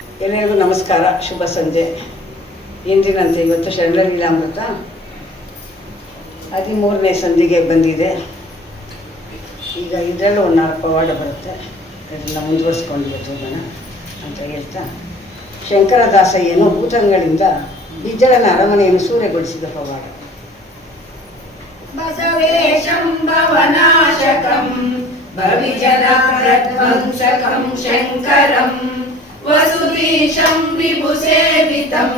ಎಲ್ಲರಿಗೂ ನಮಸ್ಕಾರ, ಶುಭ ಸಂಜೆ. ಎಂದಿನಂತೆ ಇವತ್ತು ಶರಣ ಲೀಲಾಮೃತ 13ನೇ ಸಂಧಿಗೆ ಬಂದಿದೆ. ಈಗ ಇದರಲ್ಲೂ ಒಂದು 4 ಪವಾಡ ಬರುತ್ತೆ, ಅದನ್ನ ಮುಂದುವರಿಸ್ಕೊಂಡು ಹೋಗೋಣ ಅಂತ ಹೇಳ್ತಾ, ಶಂಕರದಾಸಯ್ಯನು ಭೂತಗಳಿಂದ ಬಿಜ್ಜಳನ ಅರಮನೆಯನ್ನು ಸೂರೆಗೊಳಿಸಿದ ಪವಾಡ. ಬಸವೇಶಂ ಭವನಾಶಕಂ ಭವಿಜನ ಪ್ರಧ್ವಂಸಕಂ ಶಂಕರಂ ವಸುದೀಶಂ ವಿಭುಸೇವಿತಂ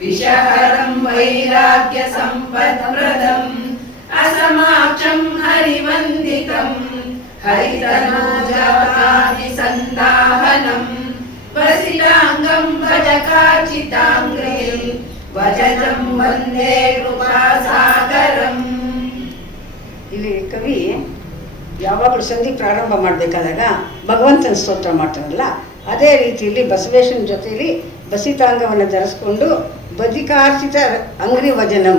ವಿಷಹರಂ ವೈರಾಗ್ಯ ಸಂಪತ್ಪ್ರದಂ ಅಸಮಾಕ್ಷಂ ಹರಿವಂದಿತಂ ಹರಿತನೋಜಾತಾದಿ ಸಂದಾಹನಂ ವಸಿತಾಂಗಂ ಭಜಕಾಚಿತಾಂಗ್ರೀಂ ವಜಜಂ ವಂದೇ ಕೃಪಾಸಾಗರಂ. ಇಲ್ಲಿ ಕವಿ ಯಾವಾಗಲೂ ಸಂಧಿ ಪ್ರಾರಂಭ ಮಾಡಬೇಕಾದಾಗ ಭಗವಂತನ ಸ್ತೋತ್ರ ಮಾಡ್ತಾರಲ್ಲ, ಅದೇ ರೀತಿಯಲ್ಲಿ ಬಸವೇಶನ ಜೊತೆಯಲ್ಲಿ ಬಸಿತಾಂಗವನ್ನು ಧರಿಸ್ಕೊಂಡು ಬದಿಕಾರ್ಚಿತ ಅಂಗ್ರಿ ವಜನಂ,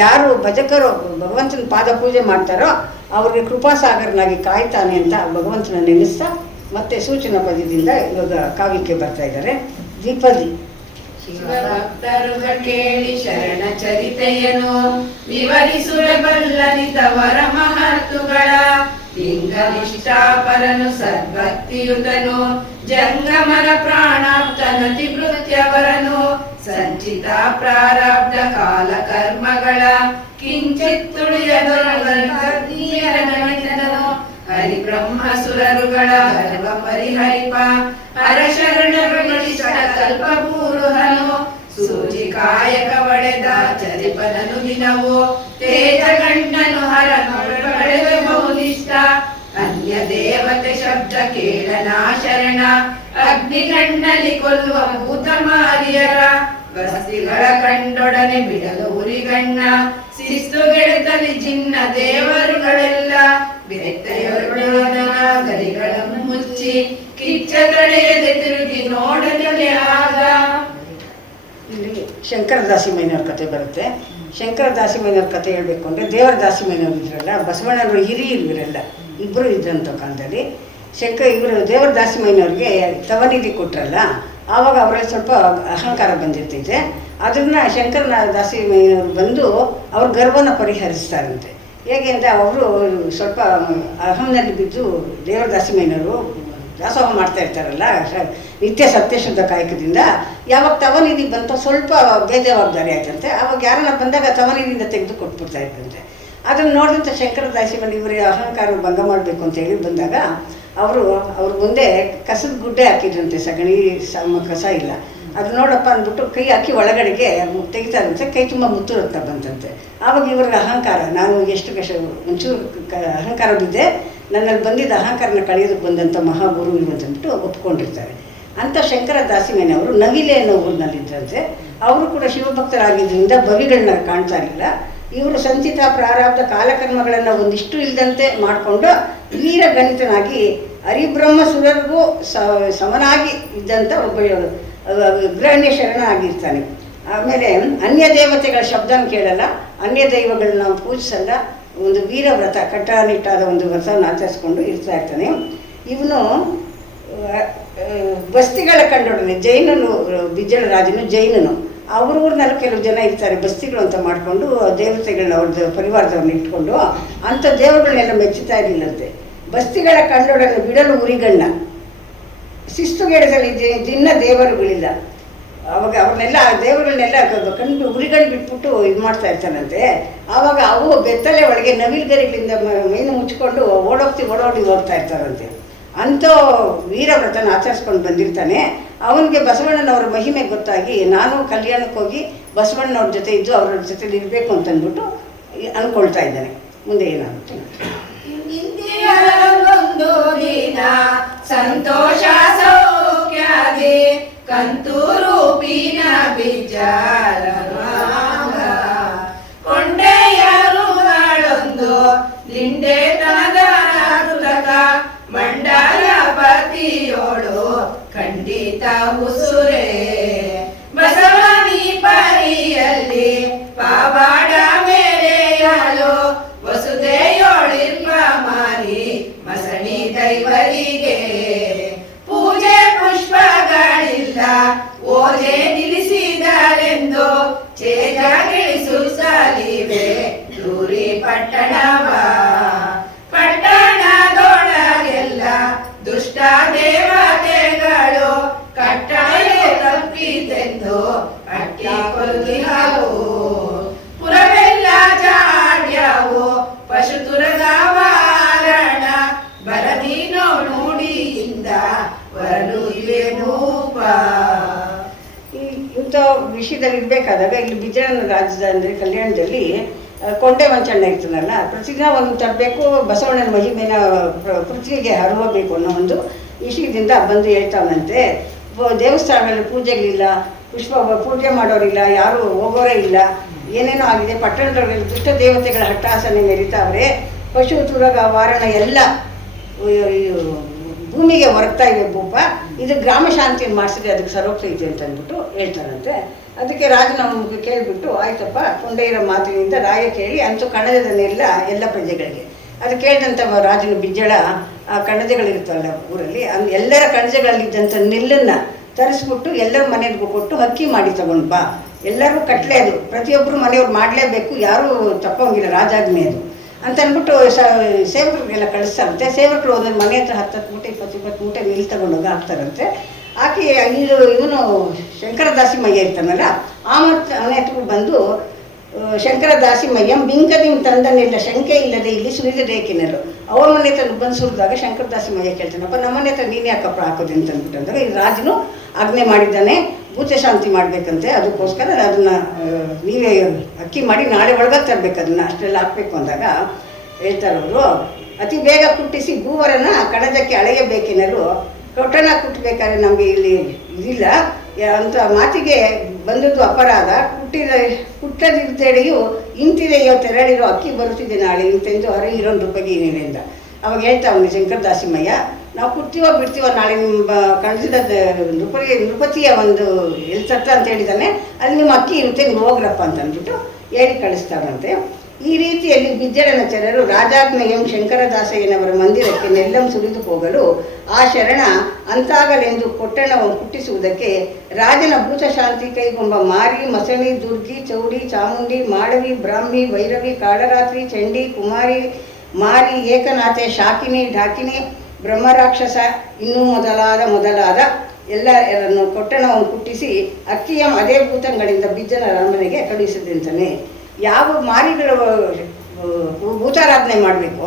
ಯಾರು ಭಜಕರು ಭಗವಂತನ ಪಾದ ಪೂಜೆ ಮಾಡ್ತಾರೋ ಅವ್ರಿಗೆ ಕೃಪಾಸಾಗರನಾಗಿ ಕಾಯ್ತಾನೆ ಅಂತ ಭಗವಂತನ ನೆನೆಸ್ತಾ ಮತ್ತೆ ಸೂಚನಾ ಪದ್ಯದಿಂದ ಇವಾಗ ಕಾವ್ಯಕ್ಕೆ ಬರ್ತಾ ಇದ್ದಾರೆ. ದ್ವಿಪದಿ. ಶಿವಭಕ್ತರುಗ ಕೇಳಿ ಶರಣ ಚರಿತೆಯನು ವಿವರಿಸುರಬಲ್ಲನಿತವರ ಮಹತ್ತುಗಳ ಲಿಂಗನಿಷ್ಠಾಪರನು ಸದ್ಭಕ್ತಿಯುತನು ಜಂಗಮರ ಪ್ರಾಣಾಪ್ತನತಿ ಭೃತ್ಯವರನು ಸಂಚಿತ ಪ್ರಾರಬ್ಧ ಕಾಲ ಕರ್ಮಗಳ ಕಿಂಚಿತ್ ತುಳಿಯದನು ಹರಿ ಬ್ರಹ್ಮ ಸುರರುಗಳ ಗರ್ವ ಪರಿಹರಿಪ ಹರಶರಣರುಗಳಿಷ್ಟ ಕಲ್ಪಪೂರುಹನು ಸೂಜಿ ಕಾಯಕ ಒಡೆದ ಚರಿಪನನು ದಿನವು ತೇಜಗಣ್ಣನು ಹರನೊಡೆದ ಬಹುನಿಷ್ಠ ಅನ್ಯ ದೇವತೆ ಶಬ್ದ ಕೇಳನಾ ಶರಣ ಅಗ್ನಿಗಣ್ಣಲಿ ಕೊಲ್ಲುವ ಭೂತ ಮಾರಿಯರ ಗಸ್ತಿಗಳ ಕಂಡೊಡನೆ ಬಿಡಲು ಉರಿಗಣ್ಣ ಶಿಸ್ತುಗೆಳೆತಲಿ ಚಿನ್ನ ದೇವರುಗಳೆಲ್ಲ ಗರಿಗಳನ್ನು ಮುಚ್ಚಿ ಕಿಚ್ಚ ತಡೆಯದೆ ತಿರುಗಿ ನೋಡಲೇ ಆಗ. ಇಲ್ಲಿ ಶಂಕರ ದಾಸಿಮಯ್ಯನವ್ರ ಕತೆ ಬರುತ್ತೆ. ಶಂಕರ ದಾಸಿಮಯ್ಯನವ್ರ ಕತೆ ಹೇಳ್ಬೇಕು ಅಂದರೆ, ದೇವರ ದಾಸಿಮಯ್ಯನವ್ರು ಇದ್ರಲ್ಲ, ಬಸವಣ್ಣನವರು ಹಿರಿಯರು ಇವರೆಲ್ಲ ಇಬ್ಬರು ಇದ್ದಂಥ ಕಾಲದಲ್ಲಿ ಇವರು ದೇವರ ದಾಸಿಮಯ್ಯನವ್ರಿಗೆ ತವನಿಧಿ ಕೊಟ್ಟರಲ್ಲ, ಆವಾಗ ಅವರಲ್ಲಿ ಸ್ವಲ್ಪ ಅಹಂಕಾರ ಬಂದಿರ್ತೈತೆ. ಅದನ್ನು ಶಂಕರನ ದಾಸಿಮಯ್ಯನವರು ಬಂದು ಅವ್ರ ಗರ್ವನ ಪರಿಹರಿಸ್ತಾರಂತೆ. ಹೇಗೆ ಅಂತ ಅವರು ಸ್ವಲ್ಪ ಅಹಂನಲ್ಲಿ ಬಿದ್ದು ದೇವರ ದಾಸಿಮಯ್ಯನವರು ದಾಸೋಹ ಮಾಡ್ತಾ ಇರ್ತಾರಲ್ಲ ನಿತ್ಯ ಸತ್ಯಶುದ್ಧ ಕಾಯಕದಿಂದ, ಯಾವಾಗ ತವನಿಧಿ ಬಂತ ಸ್ವಲ್ಪ ಬೇಜವಾಬ್ದಾರಿ ಆಯ್ತಂತೆ. ಆವಾಗ ಯಾರನ್ನ ಬಂದಾಗ ತವನಿಧಿಯಿಂದ ತೆಗೆದು ಕೊಟ್ಬಿಡ್ತಾ ಇದ್ದಂತೆ. ಅದನ್ನು ನೋಡಿದಂಥ ಶಂಕರ ದಾಸಿಮಯ್ಯ ಇವರಿಗೆ ಅಹಂಕಾರ ಭಂಗ ಮಾಡಬೇಕು ಅಂತ ಹೇಳಿ ಬಂದಾಗ ಅವ್ರ ಮುಂದೆ ಕಸದ ಗುಡ್ಡೆ ಹಾಕಿದ್ರಂತೆ, ಸಗಣಿ ಕಸ ಇಲ್ಲ. ಅದು ನೋಡಪ್ಪ ಅಂದ್ಬಿಟ್ಟು ಕೈ ಹಾಕಿ ಒಳಗಡೆಗೆ ತೆಗಿತಾರಂತೆ, ಕೈ ತುಂಬ ಮುತ್ತು ರಕ್ತ ಬಂತಂತೆ. ಆವಾಗ ಇವ್ರಿಗೆ ಅಹಂಕಾರ, ನಾನು ಎಷ್ಟು ಒಂಚೂರು ಅಹಂಕಾರ ಬಿದ್ದೆ, ನನ್ನಲ್ಲಿ ಬಂದಿದ್ದ ಅಹಂಕಾರನ ಕಳೆಯೋದಕ್ಕೆ ಬಂದಂಥ ಮಹಾಗುರು ಇವು ಅಂತಂದ್ಬಿಟ್ಟು ಒಪ್ಕೊಂಡಿರ್ತಾರೆ. ಅಂಥ ಶಂಕರ ದಾಸಿಮಯ್ಯನವರು ನವಿಲೆ ಅನ್ನೋ ಊರಿನಲ್ಲಿದ್ದರಂತೆ. ಅವರು ಕೂಡ ಶಿವಭಕ್ತರಾಗಿದ್ದರಿಂದ ಬವಿಗಳನ್ನ ಕಾಣ್ತಾ ಇರಲಿಲ್ಲ. ಇವರು ಸಂಚಿತ ಪ್ರಾರಬ್ಧ ಕಾಲಕರ್ಮಗಳನ್ನು ಒಂದಿಷ್ಟು ಇಲ್ಲದಂತೆ ಮಾಡಿಕೊಂಡು ವೀರ ಗಣಿತನಾಗಿ ಹರಿಬ್ರಹ್ಮ ಸುರರಿಗೂ ಸಮನಾಗಿ ಇದ್ದಂಥ ಒಬ್ಬ ವಿಗ್ರಹಣ್ಯ ಶರಣ ಆಗಿರ್ತಾನೆ. ಆಮೇಲೆ ಅನ್ಯ ದೇವತೆಗಳ ಶಬ್ದನ ಕೇಳಲ್ಲ, ಅನ್ಯ ದೈವಗಳನ್ನ ಪೂಜಿಸಲ್ಲ. ಒಂದು ವೀರ ವ್ರತ, ಕಟ್ಟಾನಿಟ್ಟಾದ ಒಂದು ವ್ರತವನ್ನು ಆಚರಿಸ್ಕೊಂಡು ಇರ್ತಾ ಇರ್ತಾನೆ. ಇವನು ಬಸ್ತಿಗಳ ಕಂಡೊಡನೆ ಜೈನನು, ಬಿಜ್ಜಳ ರಾಜನು ಜೈನನು. ಅವ್ರ ಊರಿನಲ್ಲಿ ಕೆಲವು ಜನ ಇರ್ತಾರೆ ಬಸ್ತಿಗಳು ಅಂತ ಮಾಡಿಕೊಂಡು ದೇವತೆಗಳನ್ನ ಅವ್ರದ್ದು ಪರಿವಾರದವ್ರನ್ನ ಇಟ್ಕೊಂಡು ಅಂಥ ದೇವರುಗಳನ್ನೆಲ್ಲ ಮೆಚ್ಚುತ್ತಾ ಇರಲಿಲ್ಲಂತೆ. ಬಸ್ತಿಗಳ ಕಂಡೊಡನೆ ಬಿಡಲು ಉರಿಗಣ್ಣ ಶಿಸ್ತುಗೆಡದಲ್ಲಿ ದಿನ ದೇವರುಗಳಿಲ್ಲ. ಆವಾಗ ಅವ್ರನ್ನೆಲ್ಲ ದೇವರುಗಳನ್ನೆಲ್ಲ ಕಂಡು ಉರಿಗಣ್ಣು ಬಿಟ್ಬಿಟ್ಟು ಇದು ಮಾಡ್ತಾ ಇರ್ತಾನಂತೆ. ಆವಾಗ ಅವು ಬೆತ್ತಲೆ ಒಳಗೆ ನವಿಲುಗರಿಗಳಿಂದ ಮೈನು ಮುಚ್ಕೊಂಡು ಓಡೋಡಿ ಹೋಗ್ತಾ ಇರ್ತಾರಂತೆ. ಅಂಥ ವೀರವ್ರತನ ಆಚರಿಸ್ಕೊಂಡು ಬಂದಿರ್ತಾನೆ. ಅವನಿಗೆ ಬಸವಣ್ಣನವರ ಮಹಿಮೆ ಗೊತ್ತಾಗಿ, ನಾನು ಕಲ್ಯಾಣಕ್ಕೆ ಹೋಗಿ ಬಸವಣ್ಣನವ್ರ ಜೊತೆ ಇದ್ದು ಅವ್ರ ಜೊತೆಲಿ ಇರಬೇಕು ಅಂತಂದ್ಬಿಟ್ಟು ಅಂದ್ಕೊಳ್ತಾ ಇದ್ದಾನೆ. ಮುಂದೆ ಏನಾಗುತ್ತೆ ಒಂದು ದಿನ ಸಂತೋಷ ಸೌಖ್ಯಾದಿ ಕಂತೂರೂಪಿನ ಬಿಜ್ಜಳ ಕೊಂಡೆಯರುಗಳೊಂದು ಲಿಂಡೆತನದ ಕೃತಕ ಮಂಡಲ ಪತಿಯೋಳು ಖಂಡಿತ ಉಸುರೇ ಬಸವನಿ ಪರಿಯಲ್ಲಿ ಪಾವಾಡ ಮೇಲೆಯಲು ವಸುದೆಯೋಳಿರ್ಪ ಮಾರಿ ಮಸಣಿ ದೈವರಿಗೆ ಪೂಜೆ ಪುಷ್ಪಗಳಿಲ್ಲ ದೇವತೆಗಳು ಕಟ್ಟಳೆ ತಪ್ಪಿತೆಂದು ಅಟ್ಟಿ ಕೊಲ್ದಿಹವು. ಪುರವೆಲ್ಲ ಜಾಡ್ಯವು ಪಶು ತುರಗವಾರಣ ಬರದಿನೋ ನುಡಿಯಿಂದ ಬರಲು ಇವೆ ಭೂಪ. ಇಂಥ ವಿಷಯದಲ್ಲಿ ಇರಬೇಕಾದಾಗ ಇಲ್ಲಿ ಬಿಜಾಪುರ ರಾಜ್ಯದ ಅಂದರೆ ಕಲ್ಯಾಣದಲ್ಲಿ ಕೊಂಡೆ ಮಂಚಣ್ಣ ಇರ್ತಾನಲ್ಲ, ಪ್ರತಿದಿನ ಒಂದು ತರಬೇಕು, ಬಸವಣ್ಣನ ಮಹಿಮೆನ ಪೃಥ್ವಿಗೆ ಹರವಬೇಕು ಅನ್ನೋ ಒಂದು ವಿಷಯದಿಂದ ಬಂದು ಹೇಳ್ತಾವಂತೆ. ದೇವಸ್ಥಾನಗಳಲ್ಲಿ ಪೂಜೆಗಳಿಲ್ಲ, ಪೂಜೆ ಮಾಡೋರಿಲ್ಲ, ಯಾರು ಹೋಗೋರೇ ಇಲ್ಲ, ಏನೇನೋ ಆಗಿದೆ. ಪಟ್ಟಣದಲ್ಲಿ ದುಷ್ಟ ದೇವತೆಗಳ ಹಟ್ಟಾಸನೆ ಮೆರಿತಾವ್ರೆ, ಪಶು ತುರಗ ವಾರಣ ಎಲ್ಲ ಭೂಮಿಗೆ ಹೊರಗ್ತಾ ಇವೆ ಭೂಪ. ಇದು ಗ್ರಾಮ ಶಾಂತಿಯನ್ನು ಮಾಡಿಸಿದ್ರೆ ಅದಕ್ಕೆ ಸರೋಗ್ತೈತೆ ಅಂತ ಅಂದ್ಬಿಟ್ಟು ಹೇಳ್ತಾರಂತೆ. ಅದಕ್ಕೆ ರಾಜನ ಕೇಳಿಬಿಟ್ಟು ಆಯ್ತಪ್ಪ ಕೊಂಡೈರ ಮಾತಿನಿಂದ ರಾಯ ಕೇಳಿ ಅಂತೂ ಕಣಜದನ್ನೆಲ್ಲ ಎಲ್ಲ ಪ್ರಜೆಗಳಿಗೆ ಅದು ಕೇಳಿದಂಥ ರಾಜನ ಬಿಜ್ಜಳ ಆ ಕಣಜಗಳಿರುತ್ತಲ್ಲ ಊರಲ್ಲಿ, ಎಲ್ಲರ ಕಣಜಗಳಲ್ಲಿದ್ದಂಥ ನೆಲ್ಲನ್ನು ತರಿಸ್ಬಿಟ್ಟು ಎಲ್ಲರ ಮನೆಗೂ ಕೊಟ್ಟು ಅಕ್ಕಿ ಮಾಡಿ ತಗೊಂಡು ಬಾ, ಎಲ್ಲರೂ ಕಟ್ಲೆ ಅದು ಪ್ರತಿಯೊಬ್ಬರು ಮನೆಯವ್ರು ಮಾಡಲೇಬೇಕು, ಯಾರೂ ತಪ್ಪಂಗಿಲ್ಲ, ರಾಜಾಜ್ಞೆ ಅದು ಅಂತ ಅಂದ್ಬಿಟ್ಟು ಸೇವಕರಿಗೆಲ್ಲ ಕಳಿಸ್ತಾರಂತೆ. ಸೇವಕರು ಒಂದೊಂದು ಮನೆ ಹತ್ರ 10 ಮೂಟೆ 20 ಮೂಟೆ ನೀರು ತಗೊಂಡೋಗಿ ಹಾಕ್ತಾರಂತೆ. ಹಾಕಿ ಇವನು ಶಂಕರದಾಸಿಮಯ್ಯ ಇರ್ತಾನಲ್ಲ, ಆ ಮನೆ ಹತ್ರ ಬಂದು ಶಂಕರದಾಸಿಮಯ್ಯ ಬಿಂಕದಿಂ ತಂದನಿಲ್ಲ ಶಂಕೆ ಇಲ್ಲದೆ ಇಲ್ಲಿ ಸುರಿದ ರೇಖಿನರು ಅವ್ರ ಮನೆ ಹತ್ರ ಬಂದು ಸುರಿದಾಗ ಶಂಕರದಾಸಿಮಯ್ಯ ಕೇಳ್ತಾನಪ್ಪ ನಮ್ಮ ಮನೆ ಹತ್ರ ನೀನೇ ಯಾಕಪ್ಪ ಹಾಕೋದು ಅಂತ ಅಂದ್ಬಿಟ್ಟು ಅಂದಾಗ ಈ ರಾಜನು ಆಜ್ಞೆ ಮಾಡಿದ್ದಾನೆ ಭೂತ ಶಾಂತಿ ಮಾಡಬೇಕಂತೆ, ಅದಕ್ಕೋಸ್ಕರ ಅದನ್ನು ನೀವೇ ಅಕ್ಕಿ ಮಾಡಿ ನಾಳೆ ಒಳಗೆ ತರಬೇಕು, ಅದನ್ನು ಅಷ್ಟೆಲ್ಲ ಹಾಕಬೇಕು ಅಂದಾಗ ಹೇಳ್ತಾರವರು ಅತಿ ಬೇಗ ಕುಟ್ಟಿಸಿ ಭೂವರನ ಕಣಜಕ್ಕೆ ಅಳೆಯಬೇಕೆನ್ನಲು ತೊಟ್ಟನ ಕುಟ್ಟಬೇಕಾದ್ರೆ ನಮಗೆ ಇಲ್ಲಿ ಇದಿಲ್ಲ ಅಂತ ಮಾತಿಗೆ ಬಂದದ್ದು ಅಪರಾಧ. ಕುಟ್ಟದಿದ್ದೆಡೆಯು ಇಂತಿದೆಯೋ ತೆರಳಿರೋ ಅಕ್ಕಿ ಬರುತ್ತಿದೆ ನಾಳೆ ಇಂತೆಂದು $1 ರೂಪಾಯಿಗೆ ಏನಿಲ್ಲ. ಅವಾಗ ಹೇಳ್ತಾ ಅವನು ಶಂಕರದಾಸಿಮಯ್ಯ, ನಾವು ಕುಟ್ತೀವೋ ಬಿಡ್ತೀವೋ ನಾಳೆ ನಿಮ್ಮ ಕಣಜದ ನೃಪತಿಯ ಒಂದು ಎಲ್ಲಿ ತತ್ತ ಅಂತ ಹೇಳಿದ್ದಾನೆ, ಅಲ್ಲಿ ನಿಮ್ಮ ಅಕ್ಕಿ ಇರುತ್ತೆ ನೀವು ಹೋಗ್ರಪ್ಪ ಅಂತ ಅಂದ್ಬಿಟ್ಟು ಹೇಳಿ ಕಳಿಸ್ತಾರಂತೆ. ಈ ರೀತಿಯಲ್ಲಿ ಬಿಜ್ಜಳನ ಚರರು ರಾಜಾಜ್ಞೆಯಂ ಶಂಕರದಾಸಯ್ಯನವರ ಮಂದಿರಕ್ಕೆ ನೆಲ್ಲಂ ಸುರಿದು ಹೋಗಲು ಆ ಶರಣ ಅಂತಾಗಲೆಂದು ಕೊಟ್ಟಣವನ್ನು ಹುಟ್ಟಿಸುವುದಕ್ಕೆ ರಾಜನ ಭೂತ ಶಾಂತಿ ಕೈಗೊಂಬ ಮಾರಿ ಮಸಣಿ ದುರ್ಗಿ ಚೌಡಿ ಚಾಮುಂಡಿ ಮಾಡವಿ ಬ್ರಾಹ್ಮಿ ಭೈರವಿ ಕಾಳರಾತ್ರಿ ಚಂಡಿ ಕುಮಾರಿ ಮಾರಿ ಏಕನಾಥೆ ಶಾಕಿನಿ ಢಾಕಿನಿ ಬ್ರಹ್ಮರಾಕ್ಷಸ ಇನ್ನೂ ಮೊದಲಾದ ಎಲ್ಲರನ್ನು ಕೊಟ್ಟಣವನ್ನು ಹುಟ್ಟಿಸಿ ಅಕ್ಕಿಯ ಅದೇ ಭೂತಗಳಿಂದ ಬಿಜ್ಜನ ಅರಮನೆಗೆ ಕಳುಹಿಸಿದಂತಾನೆ. ಯಾವ ಮಾರಿಗಳು ಭೂತಾರಾಧನೆ ಮಾಡಬೇಕು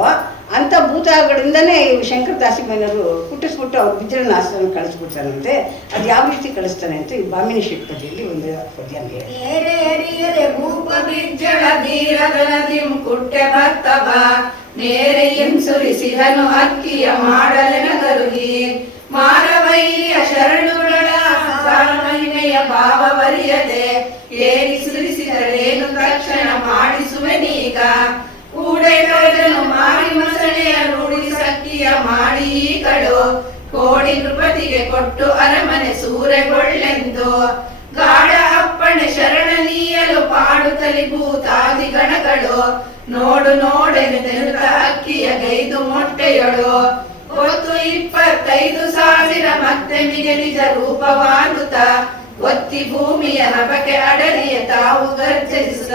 ಅಂಥ ಭೂತಗಳಿಂದನೇ ಶಂಕರದಾಸಿಮಯ್ಯನವರು ಹುಟ್ಟಿಸ್ಬಿಟ್ಟು ಅವ್ರು ಬಿಜ್ಜಳನ ಆಸ್ಥಾನ ಕಳಿಸ್ಬಿಡ್ತಾರಂತೆ. ಅದು ಯಾವ ರೀತಿ ಕಳಿಸ್ತಾನೆ ಅಂತ ಈ ಬಾಮಿನಿ ಶಿಲ್ಪದಲ್ಲಿ ಒಂದು ಪದ್ಯ ಹೇಳಿ ಭೂಪ ಬಿಜ್ಜಳ ಧೀರಗಣದಿಂ ಕುಟ್ಟೆ ಭಕ್ತವ ನೇರೆಯಂ ಸುರಿಸಿದನು ಅಕ್ಕಿಯ ಮಾಡಲೆನ ಗರುಗಿ ಮಾರವೈರಿಯ ಶರಣುಗಳ ಮಹಿಮೆಯ ಭಾವವರಿಯದೆ ಏರಿ ಸುರಿಸಿದರೇನು ತಕ್ಷಣ ಮಾಡಿಸುವೆನೀಗ ಕೂಡೆ ಕಳೆದನು ಮಾರಿ ಮಸಳೆಯ ರೂಢಿಸಕ್ಕಿಯ ಮಾಡಿ ಕಡು ಕೋಡಿ ನೃಪತಿಗೆ ಕೊಟ್ಟು ಅರಮನೆ ಸೂರೆಗೊಳ್ಳೆಂದು ಗಾಢ ಅಪ್ಪಣೆ ಶರಣ ನೀಯಲು ಪಾಡುತ್ತಲಿ ಭೂತಾದಿ ಗಣಗಳು ನೋಡೆನು ಅಕ್ಕಿಯ ಗೈದು ಮೊಟ್ಟೆಯಳು ಒತ್ತು 25,000 ಮತ್ತೆ ಮಿಗೆ ನಿಜ ರೂಪವಾಗುತ್ತ ಒತ್ತಿ ಭೂಮಿಯ ನಭಕ್ಕೆ ಅಡಲಿಯ ತಾವು ಗರ್ಜಿಸುತ್ತ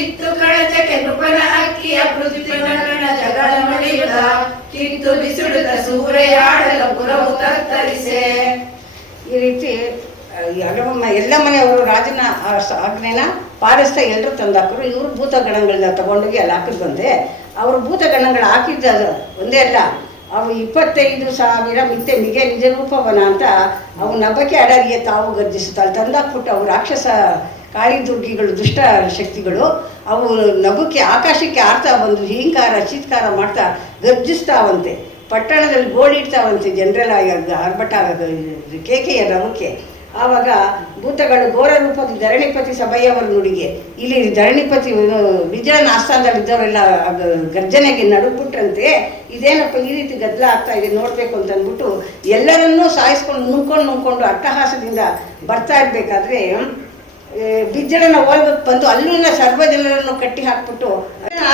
ಇತ್ತು ಕಳಚಕ್ಕೆ ನೃಪನ ಅಕ್ಕಿಯ ಪೃಥ್ವಿಗಣ ಜಗಳ ನಡೆಯುತ್ತ ಕಿತ್ತು ಬಿಸುಡುತ್ತ ಸೂರೆಯಾಡಲ ಪುರವು ತತ್ತರಿಸೆ. ಈ ರೀತಿ ಎಲ್ಲ ಮನೆಯವರು ರಾಜನ ಆಜ್ಞೆನ ಪಾಲಿಸ್ತಾ ಎಲ್ಲರೂ ತಂದಾಕರು. ಇವರು ಭೂತಗಣಗಳನ್ನ ತಗೊಂಡೋಗಿ ಅಲ್ಲಿ ಹಾಕಿದ್ ಬಂದೆ. ಅವರು ಭೂತಗಣಗಳು ಹಾಕಿದ್ದ ಒಂದೇ ಅಲ್ಲ, ಅವು 25,000 ಮಿತ್ತೆ ಮಿಗೆ ನಿಜ ರೂಪವನ ಅಂತ ಅವು ನಭಕ್ಕೆ ಅಡರಿಯ ತಾವು ಗರ್ಜಿಸುತ್ತಾರೆ. ತಂದಾಕ್ಬಿಟ್ಟು ಅವು ರಾಕ್ಷಸ ಕಾಳಿದುರ್ಗಿಗಳು ದುಷ್ಟ ಶಕ್ತಿಗಳು ಅವು ನಭಕ್ಕೆ ಆಕಾಶಕ್ಕೆ ಆಡ್ತಾ ಬಂದು ಹೀಂಕಾರ ಚೀತ್ಕಾರ ಮಾಡ್ತಾ ಗರ್ಜಿಸ್ತಾವಂತೆ. ಪಟ್ಟಣದಲ್ಲಿ ಗೋಳಿಡ್ತಾವಂತೆ ಜನರೆಲ್ಲ ಆರ್ಭಟ ಕೇಕೆಯ ನಭಕ್ಕೆ. ಆವಾಗ ಭೂತಗಳು ಘೋರ ರೂಪದ ಧರಣಿಪತಿ ಸಭೆಯವರ ನುಡಿಗೆ ಇಲ್ಲಿ ಧರಣಿಪತಿ ಬಿಜ್ಜಳನ ಆಸ್ಥಾನದಲ್ಲಿದ್ದವರೆಲ್ಲ ಗರ್ಜನೆಗೆ ನಡುಗ್ಬಿಟ್ರಂತೆ. ಇದೇನಪ್ಪ ಈ ರೀತಿ ಗದ್ದಲ ಆಗ್ತಾ ಇದೆ ನೋಡಬೇಕು ಅಂತ ಅಂದ್ಬಿಟ್ಟು ಎಲ್ಲರನ್ನೂ ಸಾಯಿಸ್ಕೊಂಡು ನುಂಗ್ಕೊಂಡು ಅಟ್ಟಹಾಸದಿಂದ ಬರ್ತಾ ಇರಬೇಕಾದ್ರೆ ಬಿಜ್ಜಳನ ಓಲ್ಬೇಕು ಬಂದು ಅಲ್ಲಿನ ಸರ್ವ ಜನರನ್ನು ಕಟ್ಟಿ ಹಾಕ್ಬಿಟ್ಟು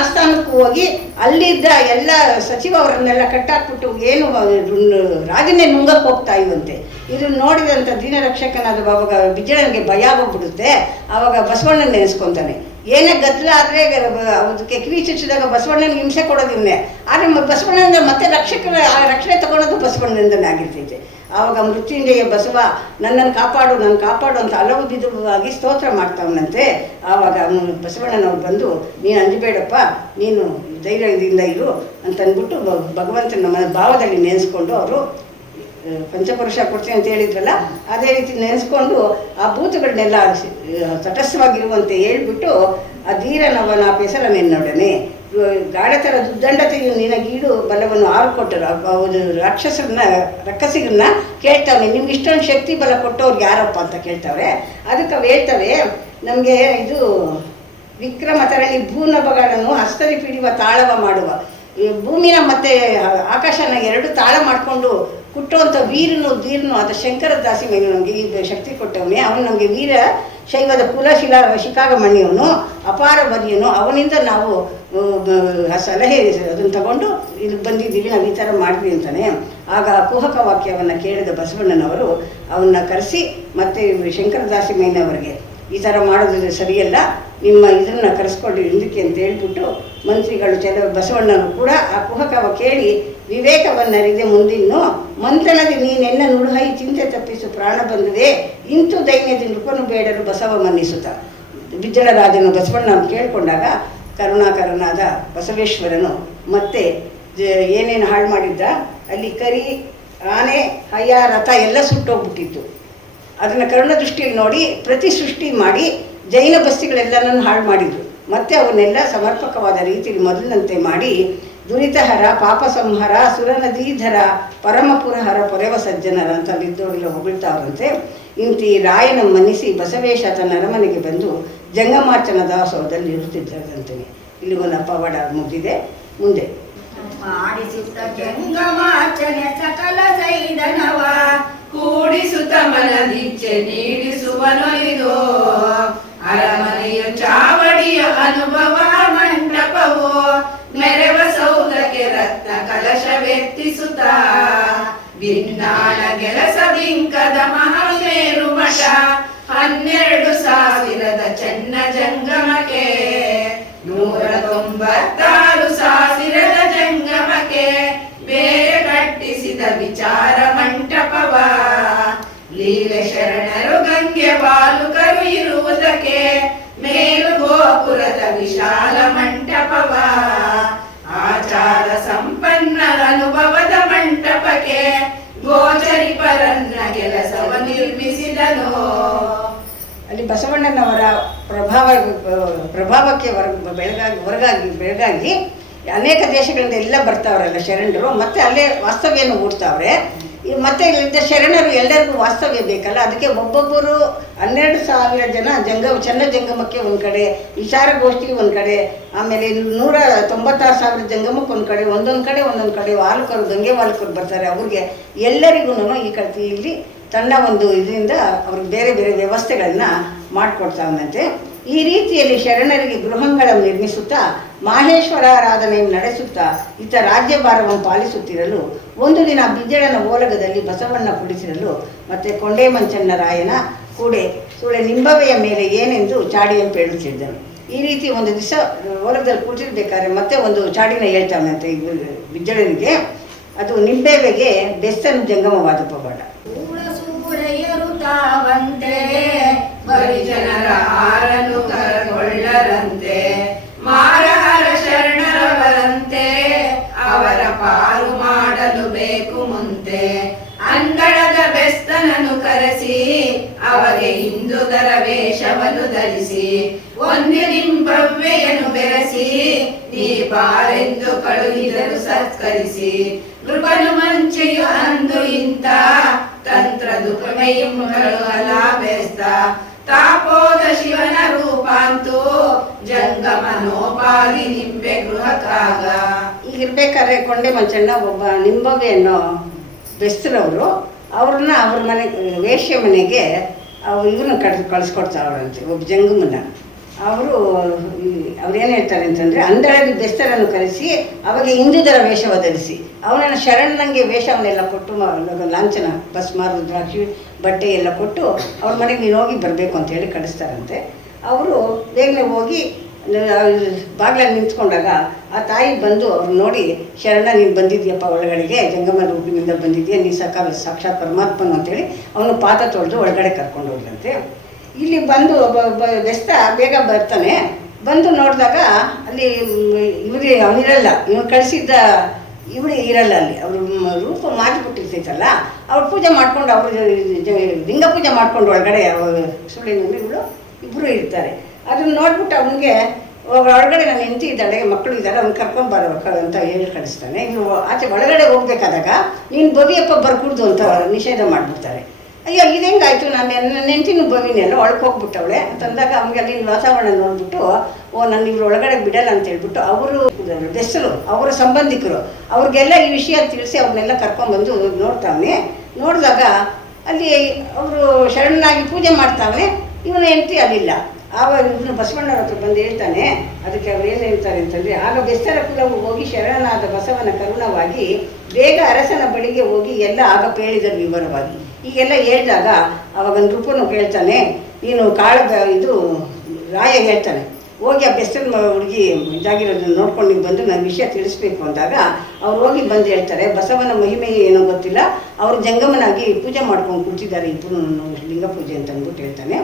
ಆಸ್ಥಾನಕ್ಕೂ ಹೋಗಿ ಅಲ್ಲಿದ್ದ ಎಲ್ಲ ಸಚಿವರನ್ನೆಲ್ಲ ಕಟ್ಟಾಕ್ಬಿಟ್ಟು ಏನು ರಾಜನೇ ನುಂಗಕ್ಕೆ ಹೋಗ್ತಾ ಇವಂತೆ. ಇದನ್ನು ನೋಡಿದಂಥ ದೀನರಕ್ಷಕನಾದ ಅವಾಗ ಬಿಜ್ಜಳನಿಗೆ ಭಯ ಆಗೋಗ್ಬಿಡುತ್ತೆ. ಆವಾಗ ಬಸವಣ್ಣನ ನೆನೆಸ್ಕೊತಾನೆ. ಏನೇ ಗದ್ದಲ ಆದರೆ ಅದಕ್ಕೆ ಕಿವಿ ಚುಚ್ಚಿದಾಗ ಬಸವಣ್ಣನಿಗೆ ಹಿಂಸೆ ಕೊಡೋದು ಇವನ್ನೇ. ಆದರೆ ಬಸವಣ್ಣನಿಂದ ಮತ್ತೆ ರಕ್ಷಣೆ ತಗೊಳ್ಳೋದು ಬಸವಣ್ಣನಿಂದನೇ ಆಗಿರ್ತೈತೆ. ಆವಾಗ ಮೃತ್ಯುಂಜಯ ಬಸವ ನನ್ನನ್ನು ಕಾಪಾಡು ಅಂತ ಹಲವು ವಿಧವಾಗಿ ಸ್ತೋತ್ರ ಮಾಡ್ತಾವನಂತೆ. ಆವಾಗ ಬಸವಣ್ಣನವ್ರು ಬಂದು ನೀನು ಅಂಜಬೇಡಪ್ಪ, ನೀನು ಧೈರ್ಯದಿಂದ ಇರು ಅಂತಂದ್ಬಿಟ್ಟು ಭಗವಂತನ ಭಾವದಲ್ಲಿ ನೆನೆಸ್ಕೊಂಡು ಅವರು ಪಂಚಪುರುಷ ಕೊಡ್ತೀನಿ ಅಂತ ಹೇಳಿದ್ರಲ್ಲ, ಅದೇ ರೀತಿ ನೆನೆಸ್ಕೊಂಡು ಆ ಭೂತಗಳನ್ನೆಲ್ಲ ತಟಸ್ಥವಾಗಿರುವಂತೆ ಹೇಳ್ಬಿಟ್ಟು ಆ ಧೀರನವನ ಪೆಸರನೆನ್ನೊಡನೆ ಗಾಢತರ ದುದ್ದಂಡತೆಯು ನಿನಗೀಡು ಬಲವನ್ನು ಆರು ಕೊಟ್ಟರು. ರಕ್ಕಸಿಗನ್ನ ಕೇಳ್ತಾವೆ, ನಿಮ್ಗೆ ಇಷ್ಟೊಂದು ಶಕ್ತಿ ಬಲ ಕೊಟ್ಟವ್ರಿಗೆ ಯಾರಪ್ಪ ಅಂತ ಕೇಳ್ತಾವ್ರೆ. ಅದಕ್ಕೆ ಅವು ಹೇಳ್ತವೆ, ನಮಗೆ ಇದು ವಿಕ್ರಮ ತರಣಿ ಭೂನಭಗಳನ್ನು ಹಸ್ತದಿ ಪಿಡಿಯುವ ತಾಳವ ಮಾಡುವ, ಭೂಮಿನ ಮತ್ತು ಆಕಾಶನ ಎರಡು ತಾಳ ಮಾಡಿಕೊಂಡು ಕುಟ್ಟುವಂಥ ವೀರನು ಆದ ಶಂಕರ ದಾಸಿ ಮೇಲೆ ನಮಗೆ ಈ ಶಕ್ತಿ ಕೊಟ್ಟವನೇ. ಅವನು ನಮಗೆ ವೀರ ಶೈವದ ಶಿಖಾಗಮಣಿಯವನು, ಅಪಾರ ಬದಿಯನು. ಅವನಿಂದ ನಾವು ಸಲಹೆ ಅದನ್ನು ತಗೊಂಡು ಇಲ್ಲಿ ಬಂದಿದ್ದೀವಿ, ನಾವು ಈ ಥರ ಮಾಡಿದ್ವಿ ಅಂತಾನೆ. ಆಗ ಕುಹಕ ವಾಕ್ಯವನ್ನು ಕೇಳಿದ ಬಸವಣ್ಣನವರು ಅವನ್ನ ಕರೆಸಿ ಮತ್ತೆ ಶಂಕರ ದಾಸಿ ಮೈನವರಿಗೆ ಈ ಥರ ಮಾಡೋದು ಸರಿಯಲ್ಲ, ನಿಮ್ಮ ಇದನ್ನು ಕರೆಸ್ಕೊಂಡು ಹಿಂದಕ್ಕೆ ಅಂತ ಹೇಳ್ಬಿಟ್ಟು ಮಂತ್ರಿಗಳು ಬಸವಣ್ಣನು ಕೂಡ ಆ ಕುಹಕವ ಕೇಳಿ ವಿವೇಕವನ್ನರಿದೆ ಮುಂದಿನ್ನು ಮಂತ್ರನದಿ ನೀನೆನ್ನ ನುಡುಹೈ ಚಿಂತೆ ತಪ್ಪಿಸು ಪ್ರಾಣ ಬಂದುವೆ ಇಂತು ದೈನ್ಯದಿಂದ ನೃಪನು ಬೇಡರು ಬಸವ ಮನ್ನಿಸುತ್ತ. ಬಿಜ್ಜಳರಾಜನು ಬಸವಣ್ಣ ಕೇಳಿಕೊಂಡಾಗ ಕರುಣಾಕರನಾದ ಬಸವೇಶ್ವರನು ಮತ್ತೆ ಏನೇನು ಹಾಳು ಮಾಡಿದ್ದ, ಅಲ್ಲಿ ಕರಿ ಆನೆ ಹಯ್ಯ ರಥ ಎಲ್ಲ ಸುಟ್ಟೋಗ್ಬಿಟ್ಟಿತ್ತು. ಅದನ್ನು ಕರುಣ ದೃಷ್ಟಿಯಲ್ಲಿ ನೋಡಿ ಪ್ರತಿ ಸೃಷ್ಟಿ ಮಾಡಿ ಜೈನ ಬಸ್ತಿಗಳೆಲ್ಲನೂ ಹಾಳು ಮಾಡಿದರು. ಮತ್ತು ಅವನ್ನೆಲ್ಲ ಸಮರ್ಪಕವಾದ ರೀತಿಯಲ್ಲಿ ಮೊದಲಿನಂತೆ ಮಾಡಿ ದುರಿತಹರ ಪಾಪ ಸಂಹಾರ ಸುರನದೀಧರ ಪರಮಪುರಹರ ಪೊರೆವ ಸಜ್ಜನರ ಅಂತ ಅಲ್ಲಿದ್ದವರೆಲ್ಲ ಹೊಗಳ್ತಾವ್ರಂತೆ. ಇಂತಿ ರಾಯನ ಮನ್ನಿಸಿ ಬಸವೇಶ ತನ್ನ ಅರಮನೆಗೆ ಬಂದು ಜಂಗಮಾರ್ಚನ ದಾಸೋಹದಲ್ಲಿ ಇರುತ್ತಿದ್ದರಂತೆ. ಇಲ್ಲಿ ಒಂದು ಪವಾಡ ಮುಗಿದಿದೆ. ಮುಂದೆ ಮಾಡಿಸುತ್ತ ಜಂಗಮಾರ್ಚನೆ ಸಕಲ ಸೈದನವ ಕೂಡಿಸುತ್ತ ಮನದಿಚ್ಛೆ ನೀಡಿಸುವನೊಯ್ದು ಅರಮನೆಯ ಚಾವಡಿಯ ಅನುಭವ ಮಂಟಪವು ಮೆರವ ಸೌಧಕ್ಕೆ ರತ್ನ ಕಲಶವೆತ್ತಿಸುತ್ತ ಭಿನ್ನಾಣ ಗೆಲಸ ಬಿಂಕದ ಮಹಾಮೇರು ಮಠ 12,000 ಚೆನ್ನ ಜಂಗಮಕ್ಕೆ 196,000 ಜಂಗಮಕ್ಕೆ ಬೇರೆ ಕಟ್ಟಿಸಿದ ವಿಚಾರ ಮಂಟಪವ ಲೀಲೆ ಶರಣರು ಗಂಗೆ ಬಾಲುಕರು ಇರುವುದಕ್ಕೆ ಮೇಲು ಗೋಪುರದ ವಿಶಾಲ ಮಂಟಪವ ಆಚಾರ ಸಂಪನ್ನರ ಅನುಭವದ ಮಂಟಪಕ್ಕೆ ಗೋಚರಿಪರನ್ನ ಕೆಲಸವ ನಿರ್ಮಿಸಿದನು. ಅಲ್ಲಿ ಬಸವಣ್ಣನವರ ಪ್ರಭಾವಕ್ಕೆ ಬೆಳಗಾಗಿ ಅನೇಕ ದೇಶಗಳಿಂದ ಎಲ್ಲ ಬರ್ತಾವ್ರಲ್ಲ ಶರಣರು, ಮತ್ತೆ ಅಲ್ಲೇ ವಾಸ್ತವ್ಯನ ಹೂಡ್ತಾವ್ರೆ. ಮತ್ತೆ ಇಲ್ಲಿದ್ದ ಶರಣರು ಎಲ್ಲರಿಗೂ ವಾಸ್ತವ್ಯ ಬೇಕಲ್ಲ, ಅದಕ್ಕೆ ಒಬ್ಬೊಬ್ಬರು 12,000 ಜನ ಚೆನ್ನ ಜಂಗಮಕ್ಕೆ ಒಂದು ಕಡೆ, ವಿಚಾರಗೋಷ್ಠಿ ಒಂದು ಕಡೆ, ಆಮೇಲೆ 196,000 ಜಂಗಮಕ್ಕೆ ಒಂದು ಕಡೆ, ಒಂದೊಂದು ಕಡೆ ವಾಲಕರು ಗಂಗೆ ವಾಲಕರು ಬರ್ತಾರೆ. ಅವ್ರಿಗೆ ಎಲ್ಲರಿಗೂ ಈ ಕಡೆ ಇಲ್ಲಿ ತನ್ನ ಒಂದು ಇದರಿಂದ ಅವ್ರಿಗೆ ಬೇರೆ ಬೇರೆ ವ್ಯವಸ್ಥೆಗಳನ್ನ ಮಾಡಿಕೊಡ್ತಾವನಂತೆ. ಈ ರೀತಿಯಲ್ಲಿ ಶರಣರಿಗೆ ಗೃಹಗಳನ್ನು ನಿರ್ಮಿಸುತ್ತಾ ಮಾಹೇಶ್ವರಾರಾಧನೆಯನ್ನು ನಡೆಸುತ್ತಾ ಇತ್ತ ರಾಜ್ಯಭಾರವನ್ನು ಪಾಲಿಸುತ್ತಿರಲು ಒಂದು ದಿನ ಬಿಜ್ಜಳನ ಓಲಗದಲ್ಲಿ ಬಸವಣ್ಣ ಕುಳಿತಿರಲು ಮತ್ತೆ ಕೊಂಡೆ ಮಂಚಣ್ಣ ರಾಯನ ಕೂಡೆ ಸುಳೆ ನಿಂಬವೆಯ ಮೇಲೆ ಏನೆಂದು ಚಾಡಿಯನ್ನು ಹೇಳುತ್ತಿದ್ದನು. ಈ ರೀತಿ ಒಂದು ದಿವಸ ಓಲಗದಲ್ಲಿ ಕೂತಿರ್ಬೇಕಾದ್ರೆ ಮತ್ತೆ ಒಂದು ಚಾಡಿನ ಹೇಳ್ತಾವನಂತೆ ಬಿಜ್ಜಳನಿಗೆ. ಅದು ನಿಂಬೆವೆಗೆ ಬೆಸ್ತನು ಜಂಗಮವಾದ ಪವಾಡ. ತಾವಂತೆ ಬರಿ ಜನರ ಆರನ್ನು ಕರಗೊಳ್ಳರಂತೆ ಮಾರಹರ ಶರಣರವರಂತೆ ಅವರ ಪಾರು ಮಾಡಲು ಬೇಕು ಮುಂತೆ ಅಂಗಳದ ಬೆಸ್ತನನ್ನು ಕರೆಸಿ ಅವಗೆ ಹಿಂದುಗರ ವೇಷವನ್ನು ಧರಿಸಿ ಒಂದು ನಿಂಬವ್ವೆಯನ್ನು ಬೆರೆಸಿ ನೀ ಬಾರೆಂದು ಕಳುಹಿದರು ಸತ್ಕರಿಸಿ ಕೃಪನು ಮಂಚೆಯು ಅಂದು ಇಂತ ತಂತ್ರದುಪಮೆಯುಂ ಕಳುಹಲಾಭೆಸ್ತ ತಾಪೋದ ಶಿವನ ರೂಪಾಂತೂ ಜಂಗಮನೋಪಾದಿ ನಿಂಬೆ ಗೃಹಕ್ಕಾಗ. ಈಗಿರ್ಬೇಕಾದ್ರೆ ಕೊಂಡೆ ಮಂಚಣ್ಣ ಒಬ್ಬ ನಿಂಬವೆ ಅನ್ನೋ ಬೆಸ್ತರವರು ಅವ್ರನ್ನ ಅವ್ರ ಮನೆ ವೇಶ್ಯ ಮನೆಗೆ ಇವನ್ನ ಕಳಿಸ್ಕೊಡ್ತಾವ್ರಂತೆ, ಒಬ್ಬ ಜಂಗಮನ. ಅವ್ರೇನು ಹೇಳ್ತಾರೆ ಅಂತಂದರೆ ಅಂದಳದ ಬೆಸ್ತರನ್ನು ಕರೆಸಿ ಅವಾಗ ಹಿಂದುದರ ವೇಷವ ಧರಿಸಿ ಅವನನ್ನು ಶರಣಂಗೆ ವೇಷವನ್ನೆಲ್ಲ ಕೊಟ್ಟು ಲಾಂಛನ ಭಸ್ಮ ರುದ್ರಾಕ್ಷಿ ಬಟ್ಟೆ ಎಲ್ಲ ಕೊಟ್ಟು ಅವ್ರ ಮನೆಗೆ ನೀನು ಹೋಗಿ ಬರಬೇಕು ಅಂತೇಳಿ ಕಳಿಸ್ತಾರಂತೆ. ಅವರು ಬೇಗನೆ ಹೋಗಿ ಬಾಗಿಲಲ್ಲಿ ನಿಂತ್ಕೊಂಡಾಗ ಆ ತಾಯಿ ಬಂದು ಅವ್ರು ನೋಡಿ, ಶರಣ ನೀನು ಬಂದಿದ್ಯಪ್ಪ ಒಳಗಡೆಗೆ, ಜಂಗಮ ರೂಪಿನಿಂದ ಬಂದಿದ್ಯಾ, ನೀ ಸಾಕ್ಷಾತ್ ಪರಮಾತ್ಮನು ಅಂತೇಳಿ ಅವನು ಪಾದ ತೊಳೆದು ಒಳಗಡೆ ಕರ್ಕೊಂಡು ಹೋಗ್ಲಂತೆ. ಇಲ್ಲಿ ಬಂದು ಬೆಸ್ತ ಬೇಗ ಬರ್ತಾನೆ. ಬಂದು ನೋಡಿದಾಗ ಅಲ್ಲಿ ಅವನಿರಲ್ಲ, ಇವನು ಕಳಿಸಿದ್ದ ಇವಳು ಇರಲ್ಲ ಅಲ್ಲಿ. ಅವರು ರೂಪ ಮಾತಿಬಿಟ್ಟಿರ್ತೈತಲ್ಲ, ಅವ್ರು ಪೂಜೆ ಮಾಡ್ಕೊಂಡು, ಅವರು ಲಿಂಗ ಪೂಜೆ ಮಾಡ್ಕೊಂಡು ಒಳಗಡೆ ಸುಳ್ಳಿನಲ್ಲಿ ಇವಳು ಇಬ್ಬರು ಇರ್ತಾರೆ. ಅದನ್ನ ನೋಡ್ಬಿಟ್ಟು ಅವನಿಗೆ ಒಳಗಡೆ ನಾನು ಹೆಂಡತಿ ಇದ್ದಾಳೆ, ಮಕ್ಕಳು ಇದ್ದಾರೆ, ಅವ್ನು ಕರ್ಕೊಂಬರ್ಬೇಕು ಅಂತ ಹೇಳಿ ಕಳಿಸ್ತಾನೆ. ಇನ್ನು ಆಚೆ ಒಳಗಡೆ ಹೋಗ್ಬೇಕಾದಾಗ ನೀನು ಬವಿಯಪ್ಪ ಬರ್ಕೂಡ್ದು ಅಂತ ನಿಷೇಧ ಮಾಡಿಬಿಡ್ತಾರೆ. ಅಯ್ಯೋ ಇದು ಹೆಂಗಾಯ್ತು, ನಾನು ನನ್ನ ಹೆಂಡತಿನೂ ಬವಿನೆಲ್ಲ ಒಳಗೆ ಹೋಗ್ಬಿಟ್ಟವಳೆ ಅಂತಂದಾಗ ಅವ್ನಿಗೆ ಅಲ್ಲಿನ ವಾತಾವರಣ ನೋಡ್ಬಿಟ್ಟು, ನನ್ನ ಇವ್ರು ಒಳಗಡೆ ಬಿಡಲ್ಲ ಅಂತ ಹೇಳ್ಬಿಟ್ಟು ಅವರು ಬೆಸ್ಸರು, ಅವರ ಸಂಬಂಧಿಕರು ಅವ್ರಿಗೆಲ್ಲ ಈ ವಿಷಯ ತಿಳಿಸಿ ಅವ್ರನ್ನೆಲ್ಲ ಕರ್ಕೊಂಡ್ಬಂದು ನೋಡ್ತಾವನೆ. ನೋಡಿದಾಗ ಅಲ್ಲಿ ಅವರು ಶರಣನಾಗಿ ಪೂಜೆ ಮಾಡ್ತಾವನೆ, ಇವನು ಹೆಂಡತಿ ಅಲ್ಲಿಲ್ಲ. ಆವಾಗ ಇವನು ಬಸವಣ್ಣವ್ರ ಹತ್ರ ಬಂದು ಹೇಳ್ತಾನೆ. ಅದಕ್ಕೆ ಅವ್ರು ಏನು ಹೇಳ್ತಾರೆ ಅಂತಂದರೆ, ಆಗ ಬೆಸ್ತರ ಕುಲವು ಹೋಗಿ ಶರಣನಾದ ಬಸವನ ಕರುಣವಾಗಿ ಬೇಗ ಅರಸನ ಬಳಿಗೆ ಹೋಗಿ ಎಲ್ಲ ಆಗ ಹೇಳಿದರು ವಿವರವಾಗಿ. ಹೀಗೆಲ್ಲ ಹೇಳಿದಾಗ ಅವಾಗ ನೃಪನು ಕೇಳ್ತಾನೆ, ನೀನು ಇದು ರಾಯ ಹೇಳ್ತಾನೆ, ಹೋಗಿ ಆ ಬೆಸ್ತನ ಹುಡುಗಿ ಇದಾಗಿರೋದನ್ನ ನೋಡ್ಕೊಂಡು ನೀವು ಬಂದು ನನ್ನ ವಿಷಯ ತಿಳಿಸ್ಬೇಕು ಅಂದಾಗ ಅವ್ರು ಹೋಗಿ ಬಂದು ಹೇಳ್ತಾರೆ, ಬಸವನ ಮಹಿಮೆ ಏನೋ ಗೊತ್ತಿಲ್ಲ, ಅವರು ಜಂಗಮನಾಗಿ ಪೂಜೆ ಮಾಡ್ಕೊಂಡು ಕೂತಿದ್ದಾರೆ ಇಬ್ಬರು ಲಿಂಗ ಪೂಜೆ ಅಂತ ಅಂದ್ಬಿಟ್ಟು ಹೇಳ್ತಾನೆ.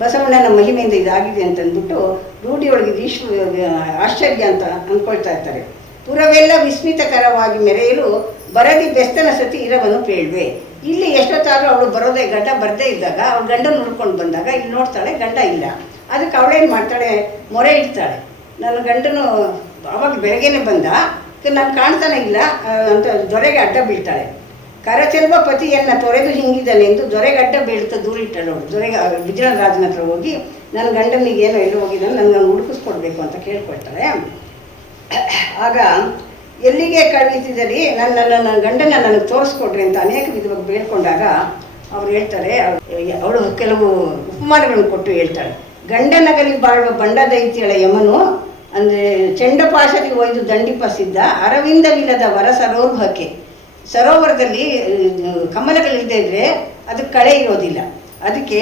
ಬಸವಣ್ಣನ ಮಹಿಮೆಯಿಂದ ಇದಾಗಿದೆ ಅಂತಂದ್ಬಿಟ್ಟು ರೂಢಿಯೊಳಗೆ ಆಶ್ಚರ್ಯ ಅಂತ ಅಂದ್ಕೊಳ್ತಾ ಇರ್ತಾರೆ. ಪುರವೆಲ್ಲ ವಿಸ್ಮಿತಕರವಾಗಿ ಮೆರೆಯಲು ಬರದಿ ಬೆಸ್ತನ ಸತಿ ಇರವನು ಪೇಳ್ವೆ. ಇಲ್ಲಿ ಎಷ್ಟೊತ್ತಾದರೂ ಅವಳು ಗಂಡ ಬರದೇ ಇದ್ದಾಗ ಅವಳು ಗಂಡ ನೋಡ್ಕೊಂಡು ಬಂದಾಗ ಇಲ್ಲಿ ನೋಡ್ತಾಳೆ, ಗಂಡ ಇಲ್ಲ. ಅದಕ್ಕೆ ಅವಳೇನು ಮಾಡ್ತಾಳೆ, ಮೊರೆ ಇಡ್ತಾಳೆ, ನನ್ನ ಗಂಡನು ಅವಾಗ ಬೆಳಗ್ಗೆನೆ ಬಂದ, ನಾನು ಕಾಣ್ತಾನೆ ಇಲ್ಲ ಅಂತ ದೊರೆಗೆ ಅಡ್ಡ ಬೀಳ್ತಾಳೆ. ಕರಚೆಲ್ವ ಪತಿಯನ್ನು ತೊರೆದು ಹಿಂಗಿದ್ದಾನೆಂದು ದೊರೆಗೆ ಅಡ್ಡ ಬೀಳ್ತಾ ದೂರಿಟ್ಟಳು. ದೊರೆಗೆ ವಿಜಯರಾಜನ ಹತ್ರ ಹೋಗಿ ನನ್ನ ಗಂಡನಿಗೆ ಏನೋ ಎಲ್ಲೋ ಹೋಗಿದ್ದಾನೆ, ನನಗೆ ಹುಡುಕಿಸ್ಕೊಡ್ಬೇಕು ಅಂತ ಕೇಳ್ಕೊಳ್ತಾಳೆ. ಆಗ ಎಲ್ಲಿಗೆ ಕಳುಹಿಸಿದರಿ, ನನ್ನ ಗಂಡನ ನನಗೆ ತೋರಿಸ್ಕೊಡ್ರಿ ಅಂತ ಅನೇಕ ವಿಧವಾಗಿ ಬೇಡ್ಕೊಂಡಾಗ ಅವ್ರು ಹೇಳ್ತಾರೆ, ಅವಳು ಕೆಲವು ಉಪಮಾನಗಳನ್ನು ಕೊಟ್ಟು ಹೇಳ್ತಾಳೆ. ಗಂಡನಗಲಿ ಬಾಳುವ ಬಂಡದೈತ್ಯಳ ಯಮನು ಅಂದರೆ ಚಂಡಪಾಶದಿ ಒಯ್ದು ದಂಡಿಪಸಿದ್ದ ಅರವಿಂದವಿಲ್ಲದ ವರ ಸರೋವರಕ್ಕೆ. ಸರೋವರದಲ್ಲಿ ಕಮಲಗಳಿಲ್ಲದೆ ಇದ್ದರೆ ಅದಕ್ಕೆ ಕಳೆ ಇರೋದಿಲ್ಲ. ಅದಕ್ಕೆ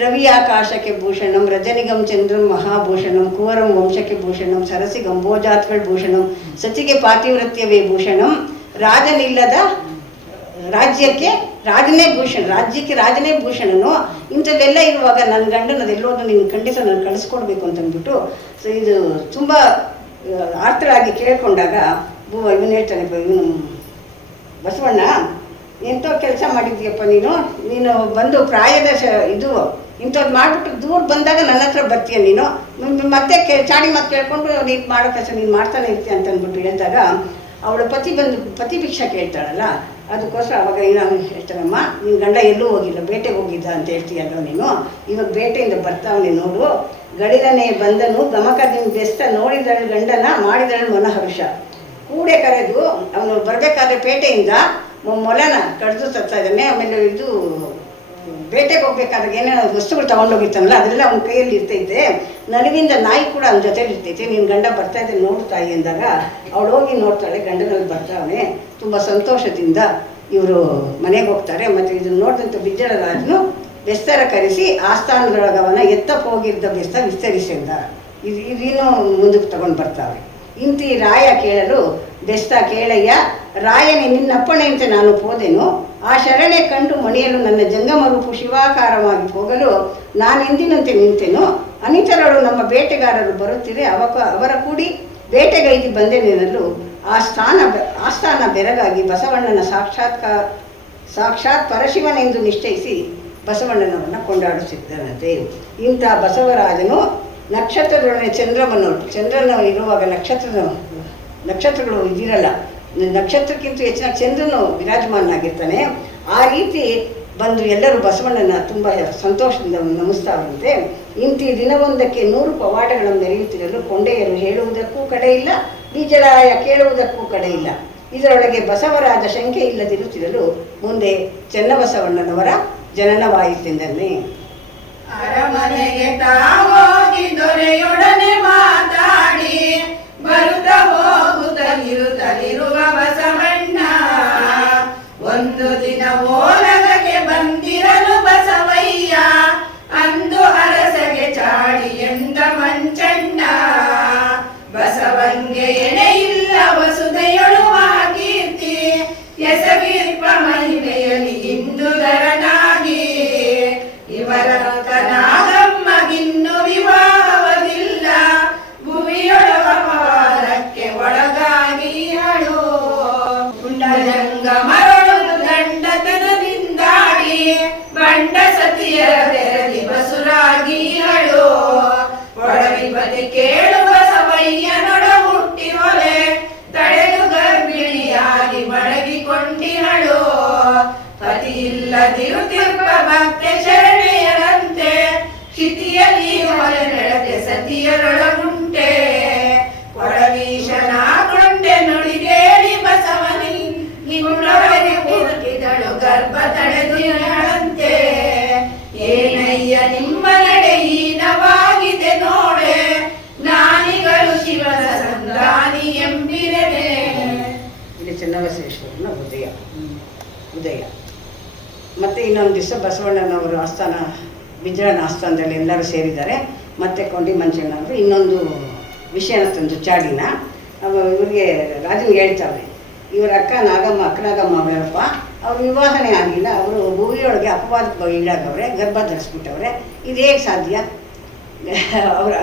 ರವಿ ಆಕಾಶಕ್ಕೆ ಭೂಷಣಂ, ರಜನಿಗಂ ಚಂದ್ರಂ ಮಹಾಭೂಷಣಂ, ಕುವರಂ ವಂಶಕ್ಕೆ ಭೂಷಣಂ, ಸರಸಿ ಗಂಬೋಜಾತ್ಗಳ ಭೂಷಣಂ, ಸತಿಗೆ ಪಾತಿವ್ರತ್ಯವೇ ಭೂಷಣಂ, ರಾಜನಿಲ್ಲದ ರಾಜ್ಯಕ್ಕೆ ರಾಜನೇ ಭೂಷಣ, ರಾಜ್ಯಕ್ಕೆ ರಾಜನೇ ಭೂಷಣನು. ಇಂಥದ್ದೆಲ್ಲ ಇರುವಾಗ ನನ್ನ ಗಂಡನದೆಲ್ಲೋದು ನೀನು ಖಂಡಿತ ನಾನು ಕಳಿಸ್ಕೊಡ್ಬೇಕು ಅಂತಂದ್ಬಿಟ್ಟು ಇದು ತುಂಬ ಆರ್ತರಾಗಿ ಕೇಳ್ಕೊಂಡಾಗ ಇವನು ಹೇಳ್ತಾನೆ, ಇವನು ಬಸವಣ್ಣ, ಎಂಥೋ ಕೆಲಸ ಮಾಡಿದ್ಯಪ್ಪ ನೀನು ಬಂದು ಪ್ರಾಯದ ಇದು ಇಂಥದ್ದು ಮಾಡಿಬಿಟ್ಟು ದೂರ ಬಂದಾಗ ನನ್ನ ಹತ್ರ ಬರ್ತೀಯ, ನೀನು ಮತ್ತೆ ಚಾಡಿ ಮಾತು ಕೇಳ್ಕೊಂಡು ನೀನು ಮಾಡೋ ಕೆಲಸ ನೀನು ಮಾಡ್ತಾನೆ ಇರ್ತೀಯ ಅಂತಂದ್ಬಿಟ್ಟು ಹೇಳಿದಾಗ ಅವಳ ಪತಿ ಭಿಕ್ಷಾ ಕೇಳ್ತಾಳಲ್ಲ, ಅದಕ್ಕೋಸ್ಕರ ಅವಾಗ ನಾನು ಹೇಳ್ತಾನಮ್ಮ, ನಿನ್ನ ಗಂಡ ಎಲ್ಲೂ ಹೋಗಿಲ್ಲ, ಬೇಟೆಗೆ ಹೋಗಿದ್ದ ಅಂತ ಹೇಳ್ತೀಯಲ್ಲ ನೀನು, ಇವಾಗ ಬೇಟೆಯಿಂದ ಬರ್ತಾವನೆ ನೋಡು, ಗಡಿಲನೆ ಬಂದನು ಗಮಕದಿಂದ ಬೆಸ್ತ ನೋಡಿದಳು ಗಂಡನ ಮಾಡಿದಳು ಮನಹರ್ಷ. ಕೂಡೆ ಕರೆದು ಅವನು ಬರಬೇಕಾದ್ರೆ ಪೇಟೆಯಿಂದ ಮೊಲನ ಕಡಿದು ತರ್ತಾ ಇದ್ದಾನೆ. ಆಮೇಲೆ ಇದು ಬೇಟೆಗೆ ಹೋಗ್ಬೇಕಾದಾಗ ಏನೇನೋ ವಸ್ತುಗಳು ತೊಗೊಂಡೋಗಿರ್ತಾನಲ್ಲ ಅದೆಲ್ಲ ಅವನ ಕೈಯಲ್ಲಿ ಇರ್ತೈತೆ. ನಡುವಿಂದ ನಾಯಿ ಕೂಡ ಅವನ ಜೊತೆಲಿ ಇರ್ತೈತೆ. ನಿನ್ನ ಗಂಡ ಬರ್ತಾ ಇದ್ದೆ ನೋಡ್ತಾಯಿ ಅಂದಾಗ ಅವಳು ಹೋಗಿ ನೋಡ್ತಾಳೆ, ಗಂಡನಲ್ಲಿ ಬರ್ತಾವನೆ. ತುಂಬ ಸಂತೋಷದಿಂದ ಇವರು ಮನೆಗೆ ಹೋಗ್ತಾರೆ. ಮತ್ತು ಇದನ್ನು ನೋಡಿದಂಥ ಬಿಜ್ಜಳರಾಜನು ಬೆಸ್ತರ ಕರೆಸಿ ಆಸ್ಥಾನದೊಳಗವನ ಎತ್ತಪ್ಪ ಹೋಗಿದ್ದ ಬೆಸ್ತ ವಿಸ್ತರಿಸಿದ. ಇದಿನ್ನೂ ಮುಂದಕ್ಕೆ ತಗೊಂಡು ಬರ್ತಾವೆ. ಇಂತಿ ರಾಯ ಕೇಳಲು ಬೆಸ್ತ ಕೇಳಯ್ಯ, ರಾಯನೇ ನಿನ್ನಪ್ಪಣೆಯಂತೆ ನಾನು ಹೋದೆನು, ಆ ಶರಣೆ ಕಂಡು ಮಣಿಯಲು ನನ್ನ ಜಂಗಮ ರೂಪು ಶಿವಾಕಾರವಾಗಿ ಹೋಗಲು ನಾನೆಂದಿನಂತೆ ನಿಂತೆನು. ಅನಿತರಳು ನಮ್ಮ ಬೇಟೆಗಾರರು ಬರುತ್ತಿರೆ, ಅವರ ಕೂಡಿ ಬೇಟೆಗೈದಿ ಬಂದೆನೆನಲು ಆಸ್ಥಾನ ಬೆರಗಾಗಿ ಬಸವಣ್ಣನ ಸಾಕ್ಷಾತ್ ಪರಶಿವನೆಂದು ನಿಶ್ಚಯಿಸಿ ಬಸವಣ್ಣನವರನ್ನು ಕೊಂಡಾಡುತ್ತಿದ್ದನಂತೆ. ಇಂಥ ಬಸವರಾಜನು ನಕ್ಷತ್ರದೊಡನೆ ಚಂದ್ರನ ಇರುವಾಗ ನಕ್ಷತ್ರಗಳು ಇದಿರಲ್ಲ, ನಕ್ಷತ್ರಕ್ಕಿಂತ ಹೆಚ್ಚಿನ ಚಂದ್ರನು ವಿರಾಜಮಾನಾಗಿರ್ತಾನೆ. ಆ ರೀತಿ ಬಂದು ಎಲ್ಲರೂ ಬಸವಣ್ಣನ ತುಂಬ ಸಂತೋಷದಿಂದ ನಮಿಸ್ತಾರಂತೆ. ಇಂತಿ ದಿನವೊಂದಕ್ಕೆ 100 ಪವಾಡಗಳನ್ನು ಮೆರೆಯುತ್ತಿರಲು ಕೊಂಡೆಯರು ಹೇಳುವುದಕ್ಕೂ ಕಡೆ ಇಲ್ಲ, ಬೀಜರಾಯ ಕೇಳುವುದಕ್ಕೂ ಕಡೆ ಇಲ್ಲ. ಇದರೊಳಗೆ ಬಸವರಾಜ ಶಂಕೆ ಇಲ್ಲದಿರುತ್ತಿರಲು ಮುಂದೆ ಚೆನ್ನಬಸವಣ್ಣನವರ ಜನನವಾಯಿತೆಂದನ್ನೇ. ಅರಮನೆಗೆ ತಾವೋಗಿ ದೊರೆಯೊಡನೆ ಮಾತಾಡಿ ಬರುತ್ತ ಹೋಗುತ್ತಲಿರುವ ಬಸವಣ್ಣ, ಒಂದು ದಿನ ಓಲಗಕ್ಕೆ ಬಂದಿರಲು ಬಸವಯ್ಯ, ಅಂದು ಅರಸಗೆ ಚಾಡಿ ಬಂಡ ಸತಿಯರ ತೆರದಿ ಬಸುರಾಗಿಹಳು ಒಡವಿ ಬದಿ ಕೇಳುವ ಸವಯ್ಯನೊಡ ಹುಟ್ಟಿ ಹೊಲೆ ತಡೆದು ಗರ್ಭಿಣಿಯಾಗಿ ಮಡಗಿಕೊಂಡಿಹಳು ಪತಿ ಇಲ್ಲದಿರುತ್ತಿರುವ ಭಕ್ತೆ ಶರಣೆಯರಂತೆ ಕ್ಷಿತಿಯಲ್ಲಿ ಹೊಲೆ ನಡೆದೆ ಸತಿಯರೊಳಗುಂಟೆ ಕೊಡವೀಶನಾಗೊಂಡೆ ನುಡಿಗೇಳಿ ಬಸವನಿ ನಿನ್ನೊಳಗೆ ಹುಟ್ಟಿದಳು ಗರ್ಭ ತಡೆದಿಹಳಂತೆ ಏನಯ್ಯ ನಿಮ್ಮ ನಡೆ ಹೀನವಾಗಿದೆ ನೋಡೆ ಜ್ಞಾನಿಗಳು ಶಿವನ ಸಂಧಾನಿ ಎಂಬಿರದೆ. ಇಲ್ಲಿ ಚೆನ್ನಬಸವೇಶ್ವರನ ಉದಯ ಮತ್ತೆ ಇನ್ನೊಂದು ದಿವಸ ಬಸವಣ್ಣನವರು ಆಸ್ಥಾನ ಬಿಜ್ರನ ಆಸ್ಥಾನದಲ್ಲಿ ಎಲ್ಲರೂ ಸೇರಿದ್ದಾರೆ. ಮತ್ತೆ ಕೊಂಡಿ ಮಂಚಣ್ಣವರು ಇನ್ನೊಂದು ವಿಷಯನ ತಂದು ಚಾಡಿನ ಇವ್ರಿಗೆ ರಾಜನಿಗೆ ಹೇಳ್ತಾರೆ, ಇವರ ಅಕ್ಕನಾಗಮ್ಮ ಅವರಪ್ಪ ಅವ್ರ ವಿವಾಹನೇ ಆಗಿಲ್ಲ, ಅವರು ಭೂಮಿಯೊಳಗೆ ಅಪವಾದಕ್ಕೆ ಈಡಾಗವ್ರೆ, ಗರ್ಭ ಧರಿಸ್ಬಿಟ್ಟವ್ರೆ, ಇದು ಹೇಗೆ ಸಾಧ್ಯ?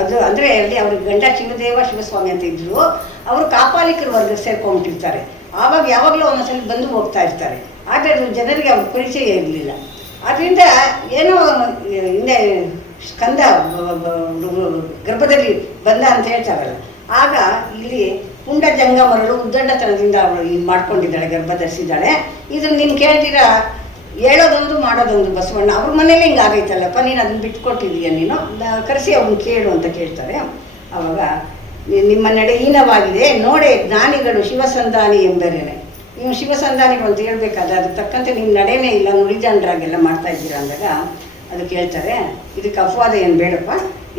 ಅದು ಅಂದರೆ ಅಲ್ಲಿ ಅವ್ರ ಗಂಡ ಶಿವಸ್ವಾಮಿ ಅಂತ ಇದ್ರು, ಅವರು ಕಾಪಾಲಿಕರ ವರ್ಗ ಸೇರ್ಕೊಂಡ್ಬಿಟ್ಟಿರ್ತಾರೆ. ಆವಾಗ ಯಾವಾಗಲೂ ಒಂದೊಂದ್ಸಲ ಬಂದು ಹೋಗ್ತಾ ಇರ್ತಾರೆ. ಆದರೆ ಅದು ಜನರಿಗೆ ಅವ್ರ ಪರಿಚಯ ಇರಲಿಲ್ಲ. ಆದ್ದರಿಂದ ಏನೋ ಹಿಂದೆ ಸ್ಕಂದ ಗರ್ಭದಲ್ಲಿ ಬಂದ ಅಂತ ಹೇಳ್ತಾರಲ್ಲ, ಆಗ ಇಲ್ಲಿ ಪುಂಡ ಜಂಗಮರಳು ಉದ್ದಟತನದಿಂದ ಅವಳು ಇದು ಮಾಡ್ಕೊಂಡಿದ್ದಾಳೆ, ಗರ್ಭ ಧರಿಸಿದ್ದಾಳೆ. ಇದನ್ನು ನೀನು ಕೇಳ್ತೀರಾ, ಹೇಳೋದೊಂದು ಮಾಡೋದೊಂದು. ಬಸವಣ್ಣ ಅವ್ರ ಮನೇಲಿ ಹಿಂಗೆ ಆಗೈತಲ್ಲಪ್ಪ, ನೀನು ಅದನ್ನು ಬಿಟ್ಕೊಟ್ಟಿದೀಯ, ನೀನು ಕರೆಸಿ ಅವ್ನು ಕೇಳು ಅಂತ ಕೇಳ್ತಾರೆ. ಆವಾಗ ನಿಮ್ಮ ನಡೆ ಹೀನವಾಗಿದೆ ನೋಡೆ ಜ್ಞಾನಿಗಳು ಶಿವಸಂಧಾನಿ ಎಂಬರೇನೆ. ನೀವು ಶಿವಸಂಧಾನಿಗಳು ಅಂತ ಹೇಳ್ಬೇಕಾದ್ರೆ ಅದಕ್ಕೆ ತಕ್ಕಂತೆ ನಿಮ್ಮ ನಡೆಯೇ ಇಲ್ಲ, ನುಡಿಜಾಂಡ್ರಾಗೆಲ್ಲ ಮಾಡ್ತಾ ಇದ್ದೀರಾ ಅಂದಾಗ ಅದಕ್ಕೆ ಹೇಳ್ತಾರೆ, ಇದಕ್ಕೆ ಅಪವಾದ ಏನು ಬೇಡಪ್ಪ,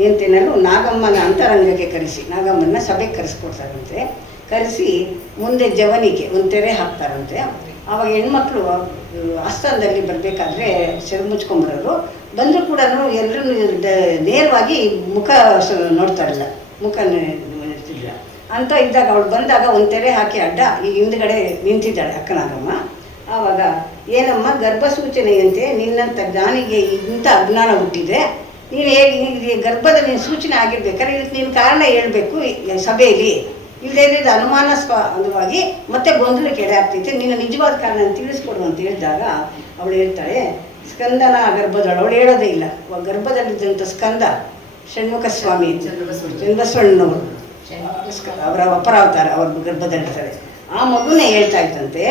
ಏನು ತಿನ್ನಲು ನಾಗಮ್ಮನ ಅಂತರಂಗಕ್ಕೆ ಕರೆಸಿ, ನಾಗಮ್ಮನ ಸಭೆಗೆ ಕರೆಸ್ಕೊಡ್ತಾರಂತೆ. ಕರೆಸಿ ಮುಂದೆ ಜವನಿಗೆ ಒಂದು ತೆರೆ ಹಾಕ್ತಾರಂತೆ. ಆವಾಗ ಹೆಣ್ಮಕ್ಳು ಆಸ್ಥಾನದಲ್ಲಿ ಬರಬೇಕಾದ್ರೆ ಸೆರೆ ಮುಚ್ಕೊಂಬರೋರು ಬಂದರೂ ಕೂಡ ಎಲ್ಲರೂ ನೇರವಾಗಿ ಮುಖ ನೋಡ್ತಾರಲ್ಲ, ಮುಖ ಇರ್ತಿಲ್ಲ ಅಂತ ಇದ್ದಾಗ ಅವಳು ಬಂದಾಗ ಒಂದು ತೆರೆ ಹಾಕಿ ಅಡ್ಡ ಈ ಹಿಂದ್ಗಡೆ ನಿಂತಿದ್ದಾಳೆ ಅಕ್ಕನಾಗಮ್ಮ. ಆವಾಗ ಏನಮ್ಮ ಗರ್ಭಸೂಚನೆಯಂತೆ ನಿನ್ನಂಥ ಜ್ಞಾನಿಗೆ ಇಂಥ ಅಜ್ಞಾನ ಹುಟ್ಟಿದೆ, ನೀನು ಹೇಗೆ ಗರ್ಭದ ನೀನು ಸೂಚನೆ ಆಗಿರ್ಬೇಕಾದ್ರೆ ಇದಕ್ಕೆ ನೀನು ಕಾರಣ ಹೇಳ್ಬೇಕು ಸಭೆಯಲ್ಲಿ, ಇಲ್ಲದೇ ಅನುಮಾನಾಸ್ಪದವಾಗಿ ಮತ್ತೆ ಗೊಂದಲಕ್ಕೆ ಎಡೆ ಆಗ್ತೈತೆ, ನೀನು ನಿಜವಾದ ಕಾರಣ ತಿಳಿಸ್ಕೊಡು ಅಂತ ಹೇಳಿದಾಗ ಅವಳು ಹೇಳ್ತಾಳೆ, ಸ್ಕಂದನ ಗರ್ಭದಳು. ಅವಳು ಹೇಳೋದೇ ಇಲ್ಲ, ಗರ್ಭದಲ್ಲಿದ್ದಂಥ ಸ್ಕಂದ ಷಣ್ಮುಖ ಸ್ವಾಮಿ ಚನ್ನಬಸವಣ್ಣನವರು ಅವರ ಅಪರಾವತಾರ, ಅವ್ರ ಗರ್ಭದಲ್ಲಿರ್ತಾರೆ. ಆ ಮಗುನೇ ಹೇಳ್ತಾ ಇತ್ತಂತೆ,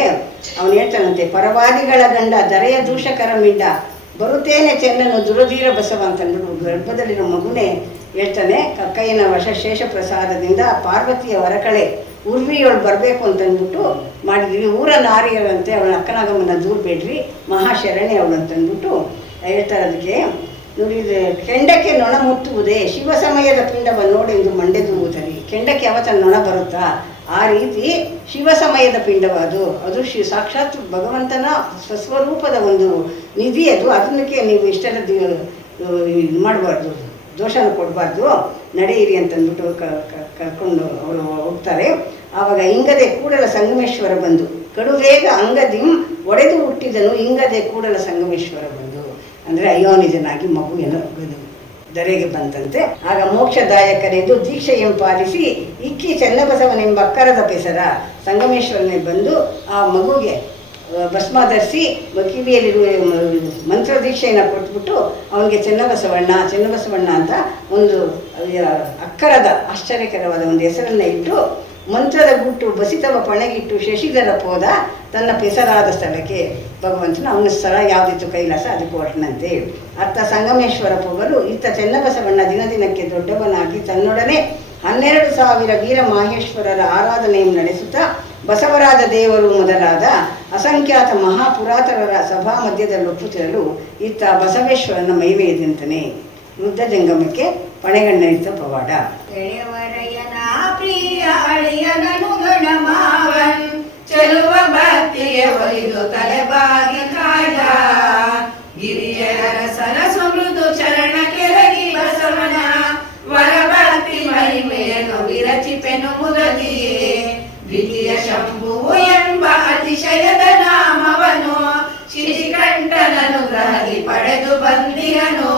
ಅವನು ಹೇಳ್ತಾನಂತೆ, ಪರವಾದಿಗಳ ಗಂಡ ದರೆಯ ದೂಷಕರ ಮಿಂಡ ಬರುತ್ತೇನೆ ಚೆನ್ನನು ದುರಧೀರ ಬಸವ ಅಂತ ಅಂದ್ಬಿಟ್ಟು ಗರ್ಭದಲ್ಲಿರೋ ಮಗುನೇ ಹೇಳ್ತಾನೆ. ಕಕ್ಕಯ್ಯನ ಶೇಷ ಪ್ರಸಾದದಿಂದ ಪಾರ್ವತಿಯ ಹೊರಕಳೆ ಉರ್ವಿಯೊಳು ಬರಬೇಕು ಅಂತಂದ್ಬಿಟ್ಟು ಮಾಡಿದ್ವಿ. ಊರ ನಾರಿಯರಂತೆ ಅವಳ ಅಕ್ಕನಾಗಮ್ಮನ ದೂರ ಬೇಡ್ರಿ, ಮಹಾಶರಣೆ ಅವಳು ಅಂತಂದ್ಬಿಟ್ಟು ಹೇಳ್ತಾರೆ. ಅದಕ್ಕೆ ನೋಡಿ, ಕೆಂಡಕ್ಕೆ ನೊಣ ಮುಟ್ಟುವುದೇ ಶಿವ ಸಮಯದ ಪಿಂಡವನ್ನು ನೋಡೆಂದು ಮಂಡೆದುವುದರಿ. ಕೆಂಡಕ್ಕೆ ಯಾವತ್ತ ನೊಣ ಬರುತ್ತಾ ಆ ರೀತಿ ಶಿವ ಸಮಯದ ಪಿಂಡವ ಅದು ಸಾಕ್ಷಾತ್ ಭಗವಂತನ ಸ್ವಸ್ವರೂಪದ ಒಂದು ನಿಧಿ ಅದು. ಅದಕ್ಕೆ ನೀವು ಇಷ್ಟೆಲ್ಲ ಇದು ಮಾಡಬಾರ್ದು, ದೋಷನ ಕೊಡಬಾರ್ದು, ನಡೆಯಿರಿ ಅಂತಂದ್ಬಿಟ್ಟು ಕರ್ಕೊಂಡು ಅವರು ಹೋಗ್ತಾರೆ. ಆವಾಗ ಇಂಗದೆ ಕೂಡಲ ಸಂಗಮೇಶ್ವರ ಬಂದು ಕಡುವೇಗ ಅಂಗದಿಂ ಒಡೆದು ಹುಟ್ಟಿದನು ಇಂಗದೆ ಕೂಡಲ ಸಂಗಮೇಶ್ವರ ಬಂದು. ಅಂದರೆ ಅಯೋನಿಜನಾಗಿ ಮಗು ಏನೋ ಧರೆಗೆ ಬಂತಂತೆ. ಆಗ ಮೋಕ್ಷದಾಯಕನೆಂದು ದೀಕ್ಷೆಯನ್ನು ಪಾಲಿಸಿ ಇಕ್ಕಿ ಚೆನ್ನಬಸವನೆಂಬ ಅಕ್ಕರದ ಪೆಸರ ಸಂಗಮೇಶ್ವರನೇ ಬಂದು ಆ ಮಗುಗೆ ಭಸ್ಮ ಧರಿಸಿ ಕಿವಿಯಲ್ಲಿರುವ ಮಂತ್ರ ದೀಕ್ಷೆಯನ್ನು ಕೊಟ್ಬಿಟ್ಟು ಅವನಿಗೆ ಚೆನ್ನಬಸವಣ್ಣ ಅಂತ ಒಂದು ಅಕ್ಕರದ ಆಶ್ಚರ್ಯಕರವಾದ ಒಂದು ಹೆಸರನ್ನು ಇಟ್ಟು ಮಂತ್ರದ ಗುಟ್ಟು ಬಸಿತವ ಪಣಗಿಟ್ಟು ಶಶಿಧರ ಪೋದ ತನ್ನ ಪೆಸರಾದ ಸ್ಥಳಕ್ಕೆ ಭಗವಂತನ ಅವನ ಸ್ಥಳ ಯಾವುದಿತ್ತು ಕೈಲಾಸ ಅದಕ್ಕೆ ಹೊರಟನಂತೆ. ಅತ್ತ ಸಂಗಮೇಶ್ವರ ಪೊಗಲು ಇತ್ತ ಚೆನ್ನಬಸವಣ್ಣ ದಿನದಿನಕ್ಕೆ ದೊಡ್ಡವನಾಗಿ ತನ್ನೊಡನೆ 12,000 ವೀರ ಮಾಹೇಶ್ವರರ ಆರಾಧನೆಯನ್ನು ನಡೆಸುತ್ತಾ ಬಸವರಾಜ ದೇವರು ಮೊದಲಾದ ಅಸಂಖ್ಯಾತ ಮಹಾಪುರಾತನರ ಸಭಾ ಮಧ್ಯದಲ್ಲಿ ಒಪ್ಪುತ್ತಿರಲು ಇತ್ತ ಬಸವೇಶ್ವರನ ಮೈಮೇದಂತನೇ ವೃದ್ಧ ಜಂಗಮಕ್ಕೆ ಪಣೆಗಣ್ಣನಿತ ಪವಾಡ. ಪ್ರಿಯ ಅಳಿಯನನು ಗಣಮಾವನ್ ಚೆಲುವ ಭಕ್ತಿಗೆ ಒಲಿದು ತಲೆಬಾಗಿ ಕಾಯ್ದ ಗಿರಿಯರ ಸರಸ ಮೃದು ಚರಣ ಕೆರಗಿ ಬಸವನ ವರಭಕ್ತಿ ಮಹಿಮೆಯನ್ನು ವಿರಚಿಪೆನು ಮುದದಿಯೇ ದ್ವಿತೀಯ ಶಂಭುವು ಎಂಬ ಅತಿಶಯದ ನಾಮವನು ಶ್ರೀಕಂಠನನುಗ್ರಹದಿ ಪಡೆದು ಬಂದಿಹನು.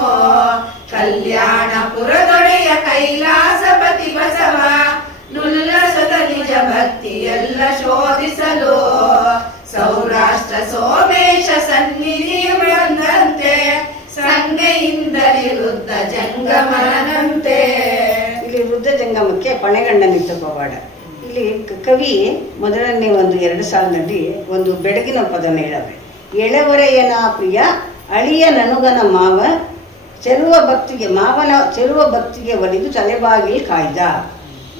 ಕಲ್ಯಾಣಪುರದೊಡೆಯ ಕೈಲಾಸಪತಿ ಬಸವ ನುಲ್ಲಸದ ನಿಜ ಭಕ್ತಿ ಎಲ್ಲ ಶೋಧಿಸಲು ಸೌರಾಷ್ಟ್ರ ಸೋಮೇಶ ಸನ್ನಿಧಿ ಬಂದ ಅನಿರುದ್ಧ ಜಂಗಮನಂತೆ. ಇಲ್ಲಿ ವೃದ್ಧ ಜಂಗಮಕ್ಕೆ ಪಣೆಗಣ್ಣನಿತ್ತ ಪವಾಡ. ಇಲ್ಲಿ ಕವಿ ಮೊದಲನೇ ಒಂದು 2 ಸಾಲಿನಲ್ಲಿ ಒಂದು ಬೆಡಗಿನ ಪದನ ಹೇಳವೆ. ಎಳೆವರೆಯನ ಪ್ರಿಯ ಅಳಿಯ ನನುಗನ ಮಾವ ಚೆಲುವ ಭಕ್ತಿಗೆ ಒಲಿದು ತಲೆಬಾಗಿಲು ಕಾಯ್ದ.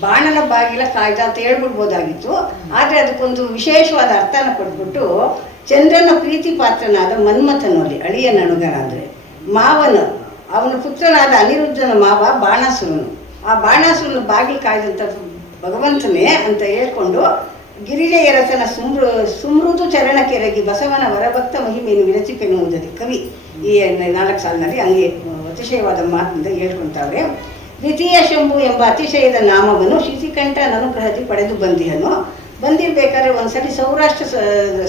ಬಾಣನ ಬಾಗಿಲ ಕಾಯ್ದ ಅಂತ ಹೇಳ್ಬಿಡ್ಬೋದಾಗಿತ್ತು. ಆದರೆ ಅದಕ್ಕೊಂದು ವಿಶೇಷವಾದ ಅರ್ಥನ ಕೊಟ್ಬಿಟ್ಟು ಚಂದ್ರನ ಪ್ರೀತಿ ಪಾತ್ರನಾದ ಮನ್ಮಥನಲ್ಲಿ ಅಳಿಯ ನನುಗನ ಅಂದರೆ ಮಾವನು, ಅವನ ಪುತ್ರನಾದ ಅನಿರುದ್ಧನ ಮಾವ ಬಾಣಾಸುರನು. ಆ ಬಾಣಾಸುರನ ಬಾಗಿಲು ಕಾಯ್ದಂಥ ಭಗವಂತನೇ ಅಂತ ಹೇಳ್ಕೊಂಡು ಗಿರಿಜೆಯ ರಸನ ಸುಮೃದು ಚರಣ ಕೆರಗಿ ಬಸವನ ವರಭಕ್ತ ಮಹಿಮೆಯನ್ನು ವಿರಚಿಪೆನ್ನುವುದಕ್ಕೆ ಕವಿ ಈ 4 ಸಾಲಿನಲ್ಲಿ ಹಂಗೆ ಅತಿಶಯವಾದ ಮಾತಿನಿಂದ ಹೇಳ್ಕೊಂತಾವ್ರೆ. ದ್ವಿತೀಯ ಶಂಭು ಎಂಬ ಅತಿಶಯದ ನಾಮವನ್ನು ಶಿತಿಕಂಠ ಅನುಗ್ರಹದಿ ಪಡೆದು ಬಂದಿರ್ಬೇಕಾದ್ರೆ ಒಂದ್ಸಲಿ ಸೌರಾಷ್ಟ್ರ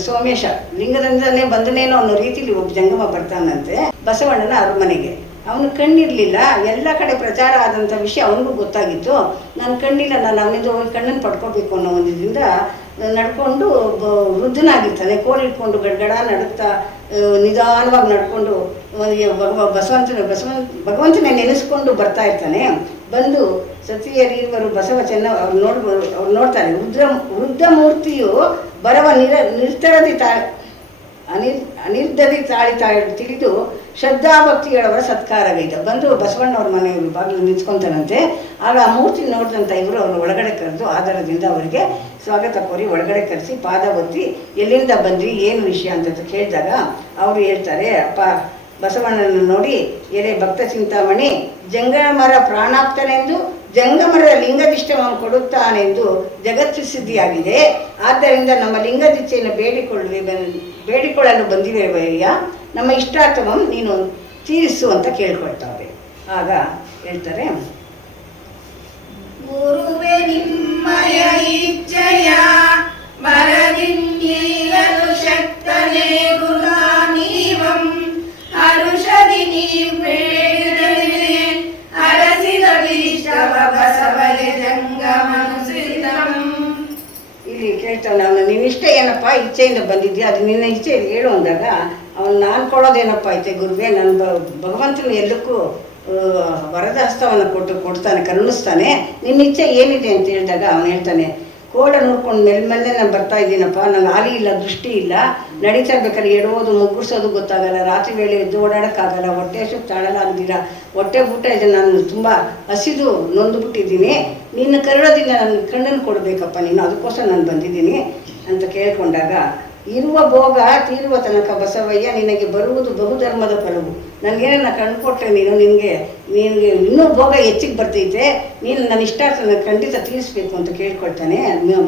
ಸೋಮೇಶ ಲಿಂಗದಿಂದನೇ ಬಂದನೇನೋ ಅನ್ನೋ ರೀತಿಲಿ ಒಬ್ಬ ಜಂಗಮ ಬರ್ತಾನಂತೆ ಬಸವಣ್ಣನ ಅರಮನೆಗೆ. ಅವನು ಕಣ್ಣಿರಲಿಲ್ಲ. ಎಲ್ಲ ಕಡೆ ಪ್ರಚಾರ ಆದಂಥ ವಿಷಯ ಅವನಿಗೂ ಗೊತ್ತಾಗಿತ್ತು. ನಾನು ಕಣ್ಣಿಲ್ಲ, ನಾನು ಅವನಿಂದ ಹೋಗಿ ಕಣ್ಣನ್ನು ಪಡ್ಕೋಬೇಕು ಅನ್ನೋ ಒಂದು ಇದರಿಂದ ನಡ್ಕೊಂಡು ವೃದ್ಧನಾಗಿರ್ತಾನೆ. ಕೋಲ್ ಇಟ್ಕೊಂಡು ಗಡ್ಗಡ ನಡುತ್ತಾ ನಿಧಾನವಾಗಿ ನಡ್ಕೊಂಡು ಭಗವಂತನೇ ನೆನೆಸ್ಕೊಂಡು ಬರ್ತಾ ಇರ್ತಾನೆ. ಬಂದು ಸತಿಯರಿರುವರು ಬಸವ ಅವ್ರು ನೋಡ್ತಾರೆ. ವೃದ್ಧ ಮೂರ್ತಿಯು ಬರವ ಅನಿರ್ಧರಿ ತಿಳಿದು ಶ್ರದ್ಧಾಭಕ್ತಿಗಳವರ ಸತ್ಕಾರಗೈದ. ಬಂದು ಬಸವಣ್ಣವ್ರ ಮನೆಯವರು ಬಾಗಿಲು ನಿಂತ್ಕೊಂತಾನಂತೆ. ಆಗ ಆ ಮೂರ್ತಿ ನೋಡಿದಂಥ ಇವರು ಅವ್ರನ್ನ ಒಳಗಡೆ ಕರೆದು ಆಧಾರದಿಂದ ಅವರಿಗೆ ಸ್ವಾಗತ ಕೋರಿ ಒಳಗಡೆ ಕರೆಸಿ ಪಾದ ಒತ್ತಿ ಎಲ್ಲಿಂದ ಬಂದ್ರಿ, ಏನು ವಿಷಯ ಅಂತ ಕೇಳಿದಾಗ ಅವರು ಹೇಳ್ತಾರೆ, ಅಪ್ಪ ಬಸವಣ್ಣನ ನೋಡಿ ಎಲೆ ಭಕ್ತ ಚಿಂತಾಮಣಿ ಜಂಗಮರ ಪ್ರಾಣಾಪ್ತನೆಂದು ಜಂಗಮರದ ಲಿಂಗದಿಷ್ಟವನ್ನು ಕೊಡುತ್ತಾನೆಂದು ಜಗತ್ತು ಸಿದ್ಧಿಯಾಗಿದೆ. ಆದ್ದರಿಂದ ನಮ್ಮ ಲಿಂಗದಿಚ್ಛೆಯನ್ನು ಬೇಡಿಕೊಳ್ಳಲು ಬಂದಿರುವೆಯ, ನಮ್ಮ ಇಷ್ಟಾರ್ಥವನ್ನು ನೀನು ತೀರಿಸು ಅಂತ ಕೇಳ್ಕೊಳ್ತಾವೆ. ಆಗ ಹೇಳ್ತಾರೆ, ಗುರುವೆ ನಿಮ್ಮಯ ಇಚ್ಛೆಯ ಮರದಿನ್ನೀಯಲು ಶಕ್ತನೇ ಗುರುನಾಮೀವಂ ಹರುಷದಿ ನೀವು ಬೇಡಿದರೆ ಹರಸಿದ ವಿಷ್ಟವ ಬಸವಗೆ ಜಂಗಮನುಸಿತಂ. ಇಲ್ಲಿ ಕೇಳ್ತಾನೆ, ಅವನು ನಿನ್ನಿಷ್ಟೇ ಏನಪ್ಪ, ಇಚ್ಛೆಯಿಂದ ಬಂದಿದ್ಯಾ, ಅದು ನಿನ್ನ ಇಚ್ಛೆ ಹೇಳು ಅಂದಾಗ ಅವನು ನಾನು ಕೊಡೋದೇನಪ್ಪ ಐತೆ ಗುರುವೇ, ನನ್ನ ಭಗವಂತನ ಎಲ್ಲಕ್ಕೂ ವರದ ಹಸ್ತವನ್ನು ಕೊಡ್ತಾನೆ, ಕರುಣಿಸ್ತಾನೆ. ನಿನ್ನ ಇಚ್ಛೆ ಏನಿದೆ ಅಂತ ಹೇಳಿದಾಗ ಅವನು ಹೇಳ್ತಾನೆ, ಕೋಡ ನೋಡ್ಕೊಂಡು ಮೆಲ್ಮೆಲ್ಲೆ ನಾನು ಬರ್ತಾ ಇದ್ದೀನಪ್ಪ, ನಂಗೆ ಆಲಿ ಇಲ್ಲ, ದೃಷ್ಟಿ ಇಲ್ಲ, ನಡೀತಾ ಇರ್ಬೇಕಾದ್ರೆ ಎಡೋದು ಮುಗ್ಗಿಸೋದು ಗೊತ್ತಾಗಲ್ಲ, ರಾತ್ರಿ ವೇಳೆ ಎದ್ದು ಓಡಾಡೋಕ್ಕಾಗಲ್ಲ, ಹೊಟ್ಟೆ ಹಸುಕ್ಕೆ ತಾಳಲ್ಲ ಅಂದಿರ, ಹೊಟ್ಟೆ ಊಟ ಇದೆ, ನಾನು ತುಂಬ ಹಸಿದು ನೊಂದುಬಿಟ್ಟಿದ್ದೀನಿ, ನಿನ್ನ ಕರುಳದಿಂದ ನನಗೆ ಕಣ್ಣನ್ನು ಕೊಡಬೇಕಪ್ಪ ನೀನು, ಅದಕ್ಕೋಸ್ಕರ ನಾನು ಬಂದಿದ್ದೀನಿ ಅಂತ ಕೇಳ್ಕೊಂಡಾಗ, ಇರುವ ಭೋಗ ತೀರುವ ತನಕ ಬಸವಯ್ಯ ನಿನಗೆ ಬರುವುದು ಬಹುಧರ್ಮದ ಫಲವು, ನನಗೇನ ಕಣ್ಣು ಕೊಟ್ಟರೆ ನಿನಗೆ ಇನ್ನೂ ಭೋಗ ಹೆಚ್ಚಿಗೆ ಬರ್ತೈತೆ, ನೀನು ನನ್ನ ಇಷ್ಟಾರ್ಥನ ಖಂಡಿತ ತೀರಿಸ್ಬೇಕು ಅಂತ ಕೇಳ್ಕೊಳ್ತಾನೆ.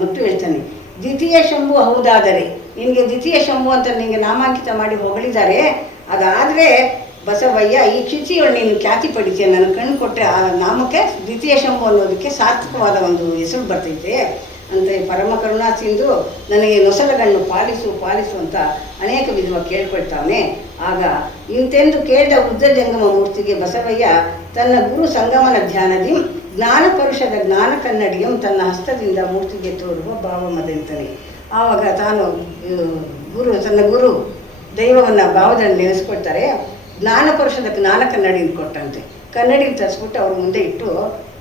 ಮತ್ತು ಹೇಳ್ತಾನೆ, ದ್ವಿತೀಯ ಶಂಭು ಹೌದಾದರೆ, ನಿನಗೆ ದ್ವಿತೀಯ ಶಂಭು ಅಂತ ನಿನಗೆ ನಾಮಾಂಕಿತ ಮಾಡಿ ಹೊಗಳಿದ್ದಾರೆ, ಅದಾದರೆ ಬಸವಯ್ಯ ಈ ಕ್ಷಿತಿಯೊಳು ನೀನು ಖ್ಯಾತಿ ಪಡಿತೀಯ, ನನ್ನ ಕಣ್ಣು ಕೊಟ್ಟರೆ ಆ ನಾಮಕ್ಕೆ ದ್ವಿತೀಯ ಶಂಭು ಅನ್ನೋದಕ್ಕೆ ಸಾರ್ಥಕವಾದ ಒಂದು ಹೆಸರು ಬರ್ತೈತೆ ಅಂತ ಪರಮ ಕರುಣಾಸಿಂದು ನನಗೆ ನೊಸಲಗಣ್ಣು ಪಾಲಿಸು ಅಂತ ಅನೇಕ ವಿಧವಾಗಿ ಕೇಳ್ಕೊಳ್ತಾನೆ. ಆಗ ಇಂತೆಂದು ಕೇಳಿದ ವೃದ್ಧ ಜಂಗಮ ಮೂರ್ತಿಗೆ ಬಸವಯ್ಯ ತನ್ನ ಗುರು ಸಂಗಮನ ಧ್ಯಾನದಿ ಜ್ಞಾನಪರುಷದ ಜ್ಞಾನ ಕನ್ನಡಿಯಂ ತನ್ನ ಹಸ್ತದಿಂದ ಮೂರ್ತಿಗೆ ತೋರುವ ಭಾವಮದಂತಾನೆ. ಆವಾಗ ತಾನು ತನ್ನ ಗುರು ದೈವವನ್ನು ಭಾವದಲ್ಲಿ ನೆನೆಸ್ಕೊಳ್ತಾರೆ. ಜ್ಞಾನಪರುಷದ ಜ್ಞಾನ ಕನ್ನಡಿನ ಕೊಟ್ಟಂತೆ, ಕನ್ನಡಿನ ತರಿಸ್ಬಿಟ್ಟು ಅವ್ರ ಮುಂದೆ ಇಟ್ಟು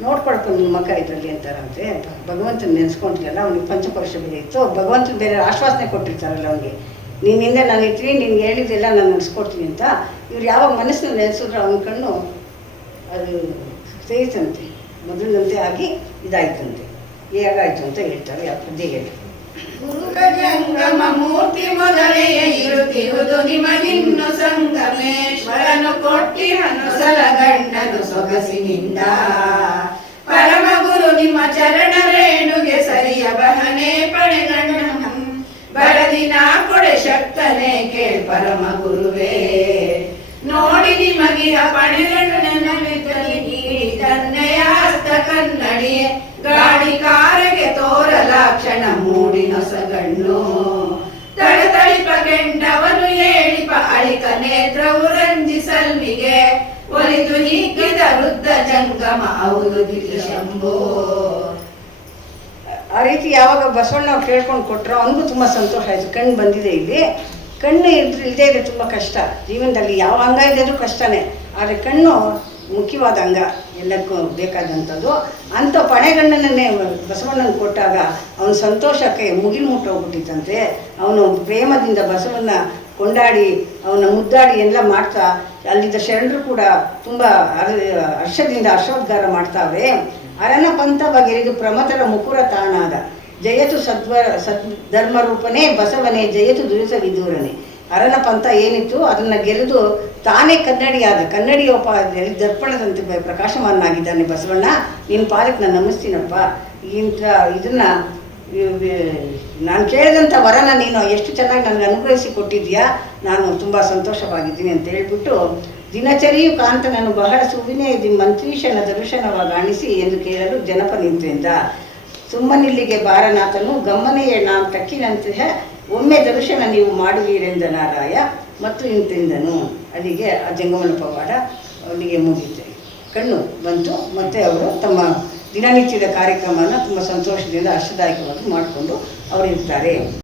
ನೋಡ್ಕೊಳ್ಕೊಂಡು ನಿಮ್ಮ ಮಕ್ಕ ಇದರಲ್ಲಿ ಅಂತಾರಂತೆ. ಭಗವಂತನ ನೆನೆಸ್ಕೊಂಡಿರಲ್ಲ, ಅವ್ನಿಗೆ ಪಂಚಪರುಷ ಬೇರೆ ಇತ್ತು, ಭಗವಂತನ ಬೇರೆ ಆಶ್ವಾಸನೆ ಕೊಟ್ಟಿರ್ತಾರಲ್ಲ ಅವನಿಗೆ, ನಿನ್ನಿಂದ ನಾನು ಇರ್ತೀನಿ, ನಿನ್ಗೆ ಹೇಳಿದ್ದೆಲ್ಲ ನಾನು ನಡೆಸ್ಕೊಡ್ತೀನಿ ಅಂತ. ಇವ್ರು ಯಾವಾಗ ಮನಸ್ಸನ್ನು ನೆನೆಸಿದ್ರು ಅವನ ಕಣ್ಣು ಅದು ತೆರೀತಂತೆ, ಮೊದಲಿನಂತೆ ಆಗಿ ಇದಾಯ್ತಂತೆ. ಹೇಗಾಯ್ತು ಅಂತ ಹೇಳ್ತಾರೆ ಆ ಪದ್ಯ ಹೇಳಿ. ಗುರುಕ ಜಂಗಮ ಮೂರ್ತಿ ಮೊದಲೆಯೇ ಇರುತ್ತಿರುವುದು ನಿಮಗಿನ್ನು ಸಂಗಮೇಶ್ವರನು ಕೊಟ್ಟಿಹನು ಸಲಗಣ್ಣನು ಸೊಗಸಿನಿಂದ. ಪರಮ ಗುರು ನಿಮ್ಮ ಚರಣ ರೇಣುಗೆ ಸರಿಯ ಬಹನೆ ಪಡೆಗಣ್ಣ ಬರದಿನ ಕೊಡೆ ಶಕ್ತನೇ ಕೇಳ್ ಪರಮ ಗುರುವೇ. ನೋಡಿ ನಿಮಗಿಹ ಪಣೆಗಣ್ಣನಲ್ಲಿ ತನ್ನೆಯ ಹಸ್ತ ಕನ್ನಡಿಯೇ ಗಾಡಿಕಾರಗೆ ತೋರಲಾಕ್ಷಣ ಮೂಡಿ ನೊಸಗಣ್ಣು ತಳತಳಿಪ ಕೆಂಡವನು ಹೇಳಿಪ ಅಳಿಕ ನೇತ್ರವು ರಂಜಿಸಲ್ವಿಗೆ ಒಲಿದು ಹಿಗ್ಗಿದ ವೃದ್ಧ ಜಂಗಮ ಹೌದು ಶಂಭೋ. ಆ ರೀತಿ ಯಾವಾಗ ಬಸವಣ್ಣ ಕೇಳ್ಕೊಂಡು ಕೊಟ್ಟರು ಅವನಿಗೂ ತುಂಬ ಸಂತೋಷ ಆಯಿತು. ಕಣ್ಣು ಬಂದಿದೆ, ಇಲ್ಲಿ ಕಣ್ಣು ಇಲ್ಲದೆ ಇದೆ ತುಂಬ ಕಷ್ಟ ಜೀವನದಲ್ಲಿ, ಯಾವ ಅಂಗ ಇಲ್ಲದ್ರೂ ಕಷ್ಟನೇ. ಆದರೆ ಕಣ್ಣು ಮುಖ್ಯವಾದ ಅಂಗ, ಎಲ್ಲಕ್ಕೂ ಬೇಕಾದಂಥದ್ದು. ಅಂಥ ಪಣೆಗಣ್ಣನನ್ನೇ ಬಸವಣ್ಣನ ಕೊಟ್ಟಾಗ ಅವನ ಸಂತೋಷಕ್ಕೆ ಮುಗಿಲು ಮುಟ್ಟೋಗ್ಬಿಟ್ಟಿತ್ತಂತೆ. ಅವನು ಪ್ರೇಮದಿಂದ ಬಸವಣ್ಣ ಕೊಂಡಾಡಿ ಅವನ ಮುದ್ದಾಡಿ ಎಲ್ಲ ಮಾಡ್ತಾ ಅಲ್ಲಿದ್ದ ಶರಣರು ಕೂಡ ತುಂಬ ಹರ್ಷದಿಂದ ಹರ್ಷೋದ್ಗಾರ ಮಾಡ್ತಾವೆ. ಅರನ ಪಂಥ ಬಗೆರಿದು ಪ್ರಮಥರ ಮುಕುರ ತಾನಾದ ಜಯತು ಸದ್ಧರ್ಮರೂಪನೇ ಬಸವನೇ ಜಯತು ದುರಿತ ವಿದೂರನೇ. ಅರನ ಪಂಥ ಏನಿತ್ತು ಅದನ್ನು ಗೆಲ್ಲಿದು ತಾನೇ ಕನ್ನಡಿಯೋಪಾದಿಯಲ್ಲಿ ದರ್ಪಣದಂತೆ ಪ್ರಕಾಶಮಾನಾಗಿದ್ದಾನೆ ಬಸವಣ್ಣ. ನಿನ್ನ ಪಾದಕ್ಕೆ ನಾನು ನಮಿಸ್ತೀನಪ್ಪ. ಇಂಥ ಇದನ್ನು ನಾನು ಕೇಳಿದಂಥ ವರನ ನೀನು ಎಷ್ಟು ಚೆನ್ನಾಗಿ ನನಗೆ ಅನುಗ್ರಹಿಸಿ ಕೊಟ್ಟಿದ್ಯಾ, ನಾನು ತುಂಬ ಸಂತೋಷವಾಗಿದ್ದೀನಿ ಅಂತ ಹೇಳ್ಬಿಟ್ಟು ದಿನಚರಿಯು ಕಾಂತನನ್ನು ಬಹಳ ಸುವಿನಯದಿ ಮಂತ್ರೀಶನ ದರ್ಶನವಾಗಾಣಿಸಿ ಎಂದು ಕೇಳಲು ಜನಪ ನಿಂತೆಂದ. ಸುಮ್ಮನಿಲ್ಲಿಗೆ ಬಾರನಾಥನು ಗಮ್ಮನೆಯ ನಾವು ಟಕ್ಕಿನಂತಹ ಒಮ್ಮೆ ದರ್ಶನ ನೀವು ಮಾಡುವೀರೆಂದ ನಾರಾಯ ಮತ್ತು ಇಂತೆಂದನು. ಅಲ್ಲಿಗೆ ಆ ಜಂಗಮನ ಪವಾಡ ಅವನಿಗೆ ಮುಗಿತೆ, ಕಣ್ಣು ಬಂತು. ಮತ್ತು ಅವರು ತಮ್ಮ ದಿನನಿತ್ಯದ ಕಾರ್ಯಕ್ರಮನ ತುಂಬ ಸಂತೋಷದಿಂದ ಹರ್ಷದಾಯಕವಾಗಿ ಮಾಡಿಕೊಂಡು ಅವರಿರ್ತಾರೆ.